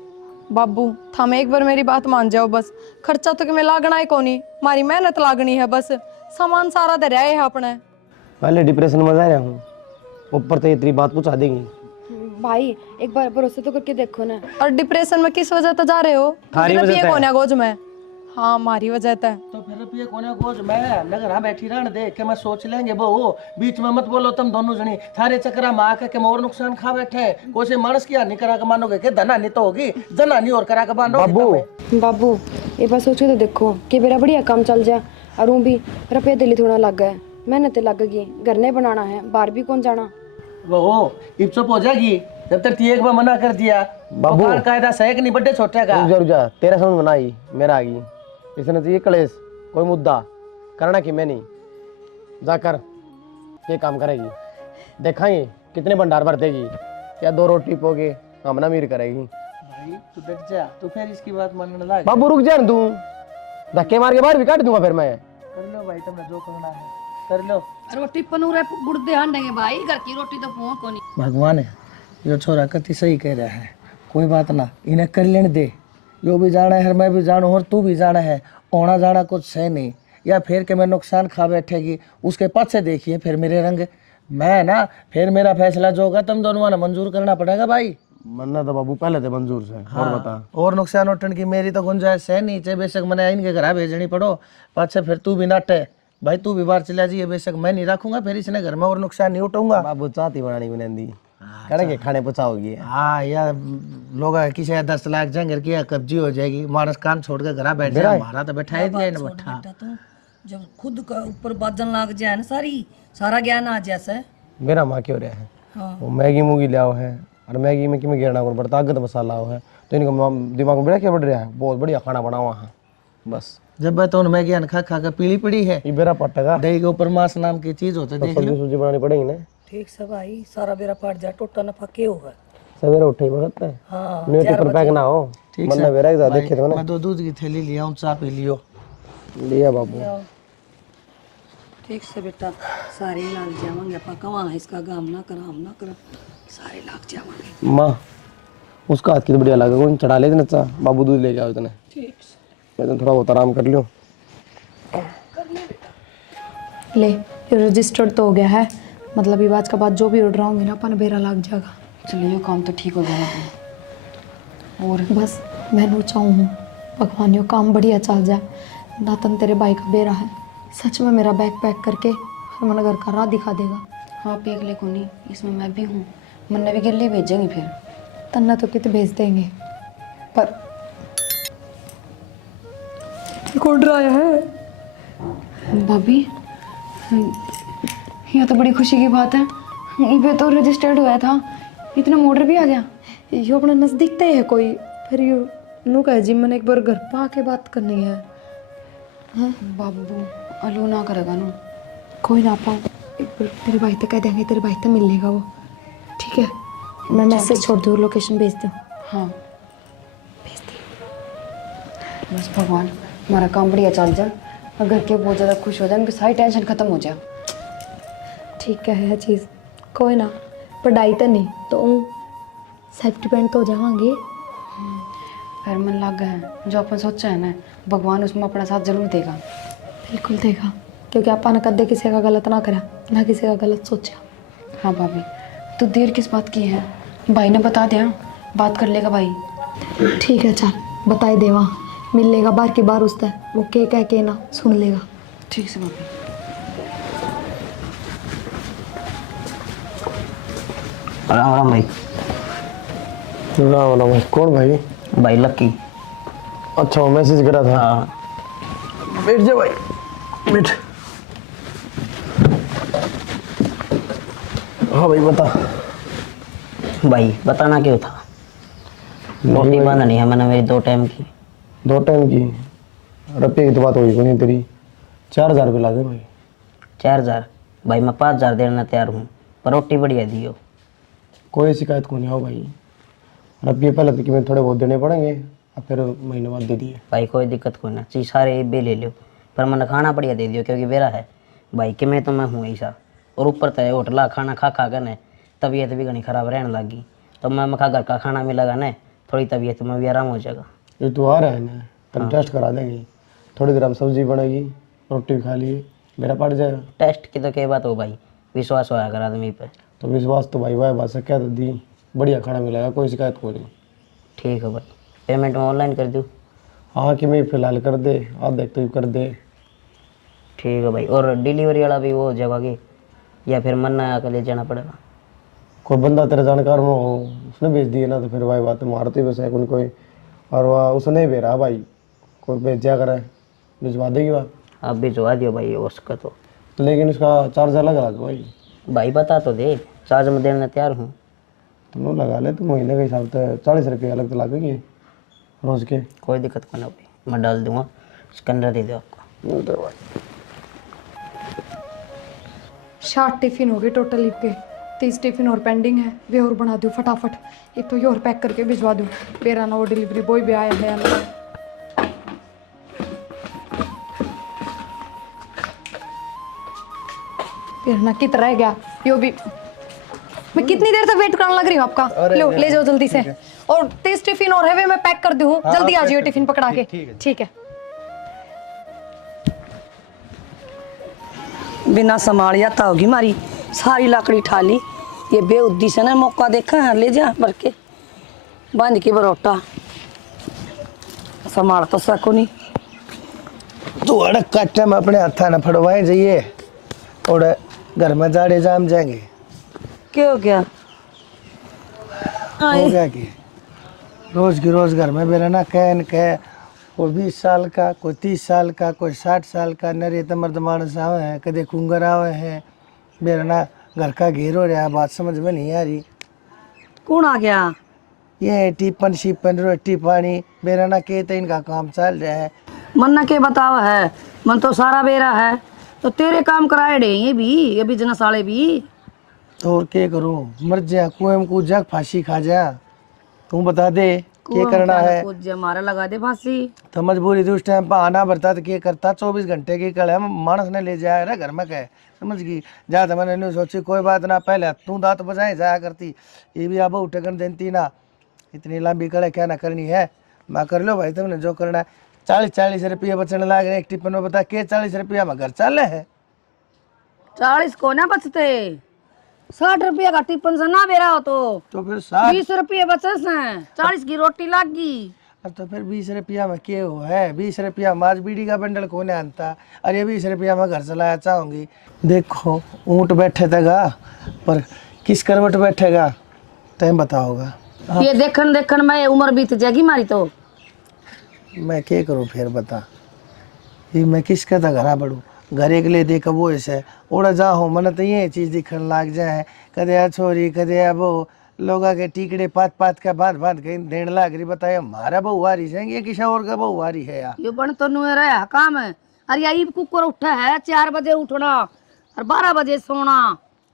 बाबू थम एक बार मेरी बात मान जाओ बस, खर्चा तो कि मैं लागना है कोनी, मारी मेहनत लागनी है बस, सामान सारा दे रहे है अपने। पहले डिप्रेशन में जा रहा हूँ, ऊपर तो इतनी बात पूछा देंगी। भाई एक बार भरोसा तो करके देखो ना। और डिप्रेशन में किस वजह से जा रहे हो? थारी वजह से। कौन है गोज में? हाँ मारी वजह से। तो फिर रुपये कोने गोज मैं नगर हाँ बैठी रहने दे के मैं सोच लेंगे बहु, बीच में मत बोलो तुम दोनों जनी, थारे चक्रा में आके के मोर नुकसान खा बैठे। कोई मानस की हानि करा के मानोगे के धना नहीं तो होगी, जना नहीं और करा के मानोगे। बाबू ये बात सोचो तो देखो कि मेरा बढ़िया काम चल जाए, और वो भी रुपये दिल्ली थोड़ा लग गए, मेहनत लग गई, घर नहीं बनाना है, बाहर भी कौन जाना। वो इब चुप हो जाएगी, जब तक एक बार मना कर दिया। बाबू कायदा सही नहीं बड़े छोटे का। रुक जा तेरा समझ में आई, मेरा आ गई। इसने चाहिए कलेश, कोई मुद्दा करना कि मैं नहीं जाकर ये काम करेगी, देखेंगे कितने भंडार भर देगी, क्या 2 रोटी पोगे हम ना मीर करेगी। भाई तू डट जा, तू फिर इसकी बात मानने लग। बाबू रुक जा तू, धक्के मार के बाहर भी काट दूंगा फिर मैं। कर लो भाई तुमने जो करना है कर लो। रोटी पनूरे गुड़दे हांडेंगे भाई, घर की रोटी तो पहुंच को नहीं। भगवान है जो छोरा कति सही कह रहा है, कोई बात ना, इन्हें कर लेने दे। यो भी जाना है, मैं भी जानू, और तू भी जाना है, ओना जाना कुछ है नहीं, या फिर के मैं नुकसान खा बैठेगी उसके पास से देखिए फिर मेरे रंग। मैं ना फिर मेरा फैसला जो होगा तुम दोनों ने मंजूर करना पड़ेगा भाई। मन्ना तो बाबू पहले थे मंजूर से। हाँ, और बता। और नुकसान उठन की मेरी तो गुंजाइश है नहीं, चाहे बेशक मैंने इनके घर भेजनी पड़ो, पाछे फिर तू भी नाटे भाई, तू भी बाहर चला जाइए, बेशक मैं नहीं रखूंगा, फिर इसने घर में और नुकसान नहीं उठाऊंगा। बाबू चाहती बनानी बुनंदी करेंगे, खाने पुचाओगी। हाँ यार, लोग किसी 10 लाख जंगर की कब्जी हो जाएगी, मानस काम छोड़ के घर बैठ जाए, हमारा तो बैठा ही दिया ना बैठा। तो जब खुद का ऊपर बाजन लाग जाए ना, सारा ज्ञान आ जैसे मेरा माँ क्यों रहा है, वो मैगी मूगी लिया है, और मैगी में कि गिरना पर ताकत मसाला है, तो इनको दिमाग में क्या बढ़ रहा है, बहुत बढ़िया खाना बनाओ वहाँ बस। जब मैं तो मैगी खा खा के पीली पड़ी है, ये बेरा पट्टेगा दही के ऊपर मांस नाम की चीज होती है, देख लो। सब्जी बनानी पड़ेगी ना। ठीक से भाई, सारा बेरा पाट जाए, टोटा नफा के होगा। सवेरे उठे ही वक्त है, हाँ न्यूटी पर पैक ना हो, मन्ना बेरा एक देखे तो ना। मैं तो दूध की थैली लिया हूँ, चाय पी लियो। लिया बाबू ठीक से बेटा, सारे लाग जाएंगे, अपा कहाँ इसका काम ना करा, हम ना करा, सारे लाग जावांगे। माँ उसका हाथ की तो बढ़िया लगा, कौन चढ़ा ले नच्चा, बाबू दूध लेके आओ इतने। ठीक मैं तो थोड़ा बहुत आराम कर लियो। ले ये रजिस्टर्ड तो हो गया है, मतलब ये आज के बाद जो भी ऑर्डर आऊंगी ना अपन बेरा लग जाएगा। चलो ये काम तो ठीक हो गया अपना। और बस मैं नो चाहूँ भगवान यो काम बढ़िया चल जाए, ना तन तेरे भाई का बेरा है, सच में मेरा बैग पैक करके हरमन घर का राह दिखा देगा। हाँ पे अगले को नहीं, इसमें मैं भी हूँ, मन्ना भी गिल्ली भेजेंगे फिर। तन्ना तो कितने भेज देंगे, पर एक ऑर्डर आया है। भाभी यह तो बड़ी खुशी की बात है, ये तो रजिस्टर्ड हुआ था, इतना ऑर्डर भी आ गया। यो अपने नजदीक ते है कोई, फिर यो नू कहे जी मैंने एक बार घर पे आके बात करनी है। बाबू अलो ना करेगा ना। कोई ना पाओ, एक बार तेरे भाई तक कह देंगे, तेरे भाई तक मिल लेगा वो, ठीक है? मैं मैसेज छोड़ दूँ, लोकेशन भेज दूँ। हाँ बस भगवान हमारा काम बढ़िया चल जाए, अगर के बहुत ज़्यादा खुश हो जाए, उनकी सारी टेंशन खत्म हो जाए। ठीक है चीज़, कोई ना, पढ़ाई तो नहीं तो सेल्फ डिपेंड तो हो जावांगे। फिर मन लग गया है, जो अपन सोचा है ना भगवान उसमें अपना साथ जरूर देगा। बिल्कुल देगा, क्योंकि आपा ने कदे किसी का गलत ना करा, ना किसी का गलत सोचा। हाँ भाभी तो देर किस बात की है, भाई ने बता दिया, बात कर लेगा भाई। ठीक है चल बताई दे, वहाँ मिल लेगा बार की बार उससे, वो के कह के ना सुन लेगा। ठीक से भाभी। राम राम भाई। राम राम। कौन भाई? भाई लक्की। अच्छा वो मैसेज करा था। हाँ बैठ जा भाई, बैठ। हाँ भाई बता। भाई बताना क्यों था? रोटी बांधनी है मैंने मेरी 2 टाइम की। 2 टाइम की? रुपये की तो बात होगी नहीं तेरी, 4000 रुपये लागे भाई। 4000? भाई मैं 5000 देना तैयार हूँ, पर रोटी बढ़िया दियो। कोई शिकायत को नहीं आओ भाई, रुपये पहले तो कि थोड़े बहुत देने पड़ेंगे, और फिर महीने बाद दे दिए। भाई कोई दिक्कत कोई ना, चीज सारे बे ले लो, पर मैंने खाना बढ़िया दे दियो, क्योंकि मेरा है भाई कि मैं तो मैं हूँ ऐसा। और ऊपर तय होटला खाना खा खा कर न तबीयत भी घनी खराब रहने लगी, तो मैं मखा घर का खाना मिलेगा न, थोड़ी तबीयत में भी आराम हो जाएगा। ये तू आ रहा है ना, तब टेस्ट करा देंगे, थोड़ी देर हम सब्जी बनेगी, रोटी खा लिए, मेरा पड़ जाएगा। टेस्ट की तो क्या बात हो भाई, विश्वास होया कर आदमी पे। तो विश्वास तो भाई बात से क्या तो दी, बढ़िया खाना मिलेगा, कोई शिकायत को नहीं। ठीक है भाई, पेमेंट में ऑनलाइन कर दूँ? हाँ कि मैं फिलहाल कर दे, आप देख तो कर दे। ठीक है भाई, और डिलीवरी वाला भी वो हो जाएगा कि, या फिर मन्ना आकर ले जाना पड़ेगा? कोई बंदा तेरे जानकार में हो, उसने भेज दिए ना, तो फिर भाई बात मारते बस है कोई, और वह उसने भेजा भाई, कोई भेजा करे भिजवा देगी वह। आप भिजवा दियो भाई उसका तो। लेकिन उसका चार्ज अलग अलग भाई। भाई बता तो दे, चार्ज में देने तैयार हूँ। तुम लगा ले, तो महीने के हिसाब से 40 रुपये अलग तो लगेंगे रोज के। कोई दिक्कत नहीं भाई, मैं डाल दूंगा, स्कैनर दे दो आपको। 60 टिफिन हो गए टोटल के, 30 टिफिन और पेंडिंग है, वे और बना दूँ फटाफट, एक तो ये और पैक करके भिजवा दूँ, मेरा ना वो डिलीवरी बॉय भी आया है या ना। फिर ना कित रह गया यो भी, मैं कितनी देर तक वेट करने लग रही हूँ आपका। लो ले जाओ जल्दी से, और 30 टिफिन और है वे मैं पैक कर दूँ, जल्दी आ जाइए टिफिन पकड़ा के। ठीक है। बिना संभालिया तो होगी मारी सारी लाकड़ी ठाली, ये बेउद्दी से ना मौका देखा है, ले जा भर के बांध के बरोटा, संभाल तो सको नहीं। तू अड़क कच्चा में अपने हथा न फड़वाए जाइए, और घर में जाड़े जाम जाएंगे। क्यों क्या हो गया कि रोज की रोज घर में बेरा ना कह कोई 20 साल का, कोई 30 साल का, कोई 60 साल का, नरे तमर्द मानस आवे हैं, कदे कुंगर आवे हैं, मेरा ना घर का घेर हो रहा, बात समझ में नहीं आ रही। कौन आ गया? ये टिपन शिपन रोटी पानी मेरा ना कहते इनका काम चल रहा है। मन के बतावा है, मन तो सारा बेरा है, तो तेरे काम कराए डे ये बिजनेस वाले भी। तो और क्या करूँ, मर जा कुएं में कूद जा, फांसी खा जा। तू बता दे क्या करना है कुछ जे हमारा लगा दे फांसी। तो मजबूरी थी उस टाइम पर आना पड़ता तो क्या करता 24 घंटे की कल है मानस ने ले जाया रे घर में कहे समझ गई जा तो मैंने नहीं सोची कोई बात ना पहले तू दांत बजाए जाया करती ये भी अब उठेगन देती ना इतनी लंबी कड़े क्या ना करनी है मैं कर लो भाई तुमने जो करना है 40 रुपये बचने लग रहे एक टिप्पण में बता के 40 रुपया में घर चल है 40 को ना बचते 60 रुपया का टिफिन से ना बेरा हो तो फिर 60 20 रुपये बचे से 40 की रोटी लाग गई। तो फिर 20 रुपया में क्या हो है 20 रुपया माज बीड़ी का बंडल कौन आता अरे 20 रुपया में घर चलाया चाहूंगी देखो ऊँट बैठे थेगा पर किस करवट बैठेगा टाइम बताओगा ये देखन देखन में उम्र बीत जाएगी मारी तो। मैं क्या करूँ फिर बता ये मैं किसका था घरा बढ़ू घर एक ले दे वो ऐसे उड़ा जा हो मन तो ये चीज दिखने लग जाए कदे आ छोरी कदे आ वो लोगा के टीकड़े पात के बांध कहीं देने लग रही बताए हमारा बहुवारी है ये किसी और का बहुवारी है यार ये बन तो नुए रहा काम है। अरे यही कुकर उठा है 4 बजे उठना और 12 बजे सोना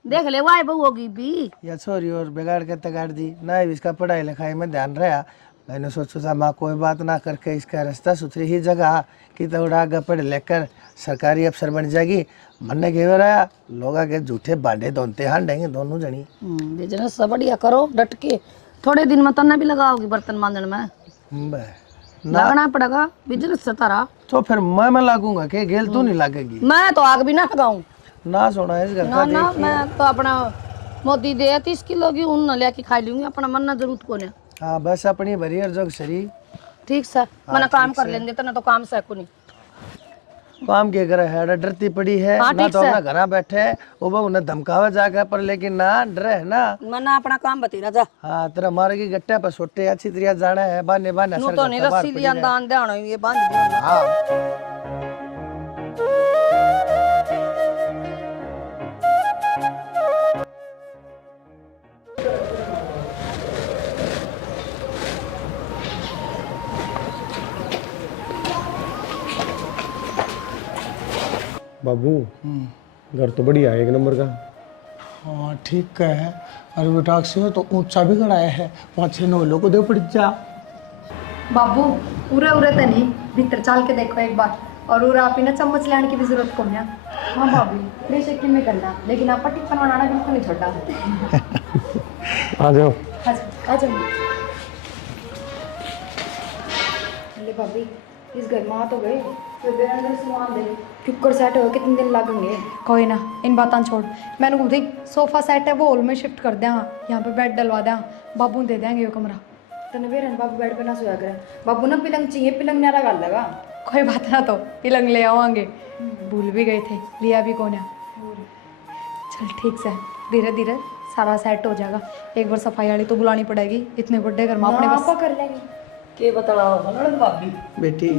देख ले वाई बहू होगी भी या छोरी और बिगाड़ के तगाड़ दी ना इसका पढ़ाई लिखाई में ध्यान रहा मैंने सोचा था माँ कोई बात ना करके इसका रास्ता सुथरी ही जगह कि थोड़ा आगे पढ़ लेकर सरकारी अफसर बन जाएगी मनने के रहा लोग के झूठे बांडे दोनते हांडेंगे दोनों जनी बिजनेस सब बढ़िया करो डट के थोड़े दिन में तन्ने भी लगाओगी बर्तन मांजन में लगना पड़ेगा बिजनेस से तारा। तो फिर मैं लागूंगा कि गेल तो नहीं लागेगी मैं तो आग भी ना लगाऊं ना सोना इस घर ना का ना मैं तो अपना मोदी दे 30 किलो की ऊन लेके खा लूंगी अपना मन ना जरूरत को ने। हाँ बस अपनी भरी और जोग सरी ठीक सर मना काम कर लेंगे तना तो काम से को नहीं काम के करे है डरती पड़ी है हाँ, ना ठीक तो से। अपना घरा बैठे है वो बहु उन्हें धमकावा जाकर पर लेकिन ना डर है ना मना अपना काम बतेरा जा हाँ तेरा मारे की गट्टे पर सोटे अच्छी तरह जाना है बाने बाने नु सर तो घर नहीं का बाहर रस्सी पड़ी लिया रहे। दान देना ये बांध दिया हाँ बाबू घर तो बढ़िया है एक नंबर का। हाँ ठीक है अरे बेटा से तो ऊंचा भी खड़ा है 5-6 नौलों को दे पड़ जा बाबू उरे उरे तो नहीं भीतर चाल के देखो एक बार और उरा आप ना चम्मच लाने की भी जरूरत को ना। हाँ भाभी बेशक में करना लेकिन आप टिक बनाना बिल्कुल नहीं छोड़ा। आ जाओ आ जाओ ले भाभी इस घर में आ तो गए फिर बेर अंदर सामान दे कुकर सेट हो कितने दिन लगेंगे। कोई ना इन बातें छोड़ मैंने खुद ही सोफा सेट है वो हॉल में शिफ्ट कर दिया यहाँ पे बेड डलवा दिया बाबू दे देंगे ये कमरा तने बेर बाबू बेड पे ना सोया करे बाबू ना पिलंग चाहिए पिलंग न्यारा गाल लगा कोई बात ना तो पिलंग ले आवांगे भूल भी गए थे लिया भी कौन है। चल ठीक से धीरे धीरे सारा सेट हो जाएगा एक बार सफाई वाली तो बुलानी पड़ेगी इतने बड़े घर में अपने बस कर लेंगे के बताओ ननद भाभी बेटी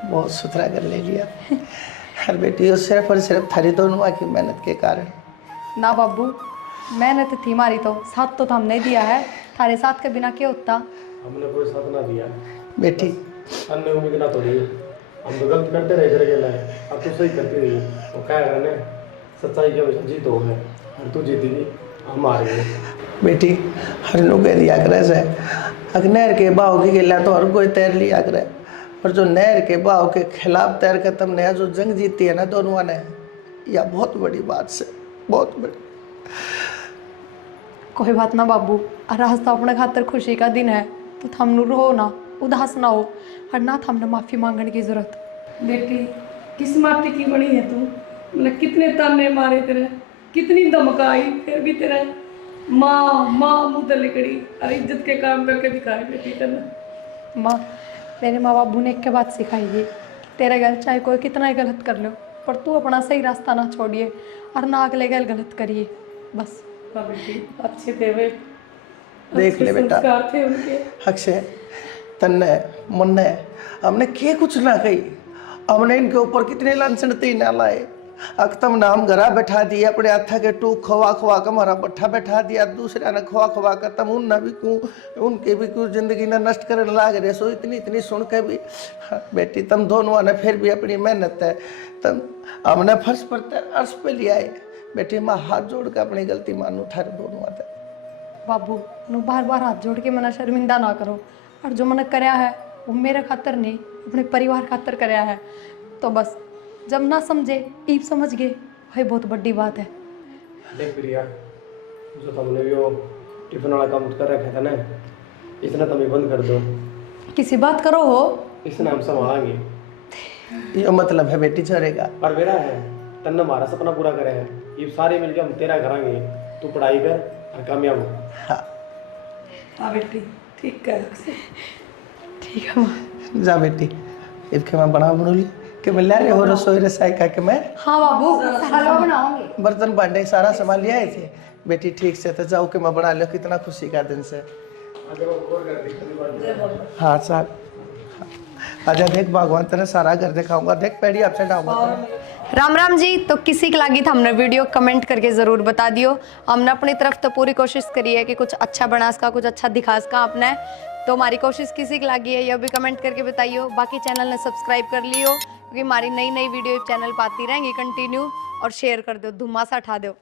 बहुत सुथरा कर ले लिया हर बेटी सिर्फ और सिर्फ थारी दोनों की मेहनत के कारण। ना बाबू मेहनत थी मारी तो साथ तो हमने दिया है थारे साथ के बिना क्या होता। हमने कोई साथ ना दिया बेटी अन्य उम्मीद ना तोड़ी हम तो गलत करते रहे जरा गेला है अब तो सही करती रही वो क्या करने सच्चाई की हमेशा जीत हो है और तू जीतेगी हम हार गए। बेटी हर नु कह दिया करे से अग्नहर के बाव की गिला तो हर कोई तैर लिया करे और जो नहर के बाव के खिलाफ तैर कर तुमने जो जंग जीती है ना दोनों ने यह बहुत बड़ी बात से बहुत बड़ी। कोई बात ना बाबू और आज तो अपने खातर खुशी का दिन है तो थमनु रो ना उदास ना हो और ना थमने माफी मांगने की जरूरत। बेटी किस माटी की बनी है तू मैंने कितने ताने मारे तेरे कितनी धमकाई फिर भी तेरा माँ मुँह तले कड़ी और इज्जत के काम करके दिखाए बेटी तेने। माँ मेरे माँ बाबू ने एक के बात सिखाई तेरे घर चाहे कोई कितना ही गलत कर लो पर तू अपना सही रास्ता ना छोड़िए और ना अगले गल गलत करिए बस। हाँ बेटी अच्छे थे वे देख ले बेटा संस्कार थे उनके। अक्षय तन्ने मुन्ने हमने क्या कुछ ना कही हमने इनके ऊपर कितने लांछन तीन लाए अकतम नाम घरा बैठा दिए अपने हाथा के टूक खवा खवा कर हमारा बट्ठा बैठा दिया दूसरा ने खवा खवा कर तम उन भी क्यों उनके भी क्यों जिंदगी ने नष्ट करने लाग रहे सो इतनी सुन के भी। हाँ, बेटी तुम दोनों ने फिर भी अपनी मेहनत है तुम हमने फर्श पर अर्श पे लिया है बेटी माँ हाथ जोड़ कर अपनी गलती मानू थारे दोनों आते बाबू नु बार बार हाथ जोड़ के मना शर्मिंदा ना करो। और जो मैंने कराया है वो मेरे खातर नहीं, अपने परिवार खातर कराया है। तो बस जब ना समझे ईब समझ गए, वही बहुत बड़ी बात है। देख प्रिया, जो तुमने भी वो टिफिन वाला काम कर रखा था ना, इसने तुम्हें बंद कर दो। किसी बात करो हो, इसने हम संभालेंगे। ये मतलब है बेटी छोड़ेगा। पर मेरा है, तन्ने हमारा सपना पूरा करे है, ये सारे मिलके हम तेरा करांगे। तू पढ़ाई कर और कामयाब हो। हाँ बेटी ठीक है। ठीक है माँ। जा बेटी, इसके मैं बना बनूली कि मैं ले रहे हो रसोई रसाई का कि मैं हाँ बाबू हलवा बनाऊंगी। बर्तन भांडे सारा सामान ले आए थे। बेटी ठीक से तो जाओ कि मैं बना लो, कितना खुशी का दिन से। हाँ सर, आजा देख भगवान तेने सारा घर दिखाऊंगा, देख पैड़ी आपसे डाऊंगा। राम राम जी। तो किसी के लागी था हमने वीडियो कमेंट करके ज़रूर बता दियो। हमने अपनी तरफ तो पूरी कोशिश करी है कि कुछ अच्छा बना सका, कुछ अच्छा दिखा सका आपने। तो हमारी कोशिश किसी की लागी है, यह भी कमेंट करके बताइयो। बाकी चैनल ने सब्सक्राइब कर लियो, क्योंकि हमारी नई नई वीडियो चैनल पाती रहेंगी कंटिन्यू। और शेयर कर दो, धुम्मासा उठा दो।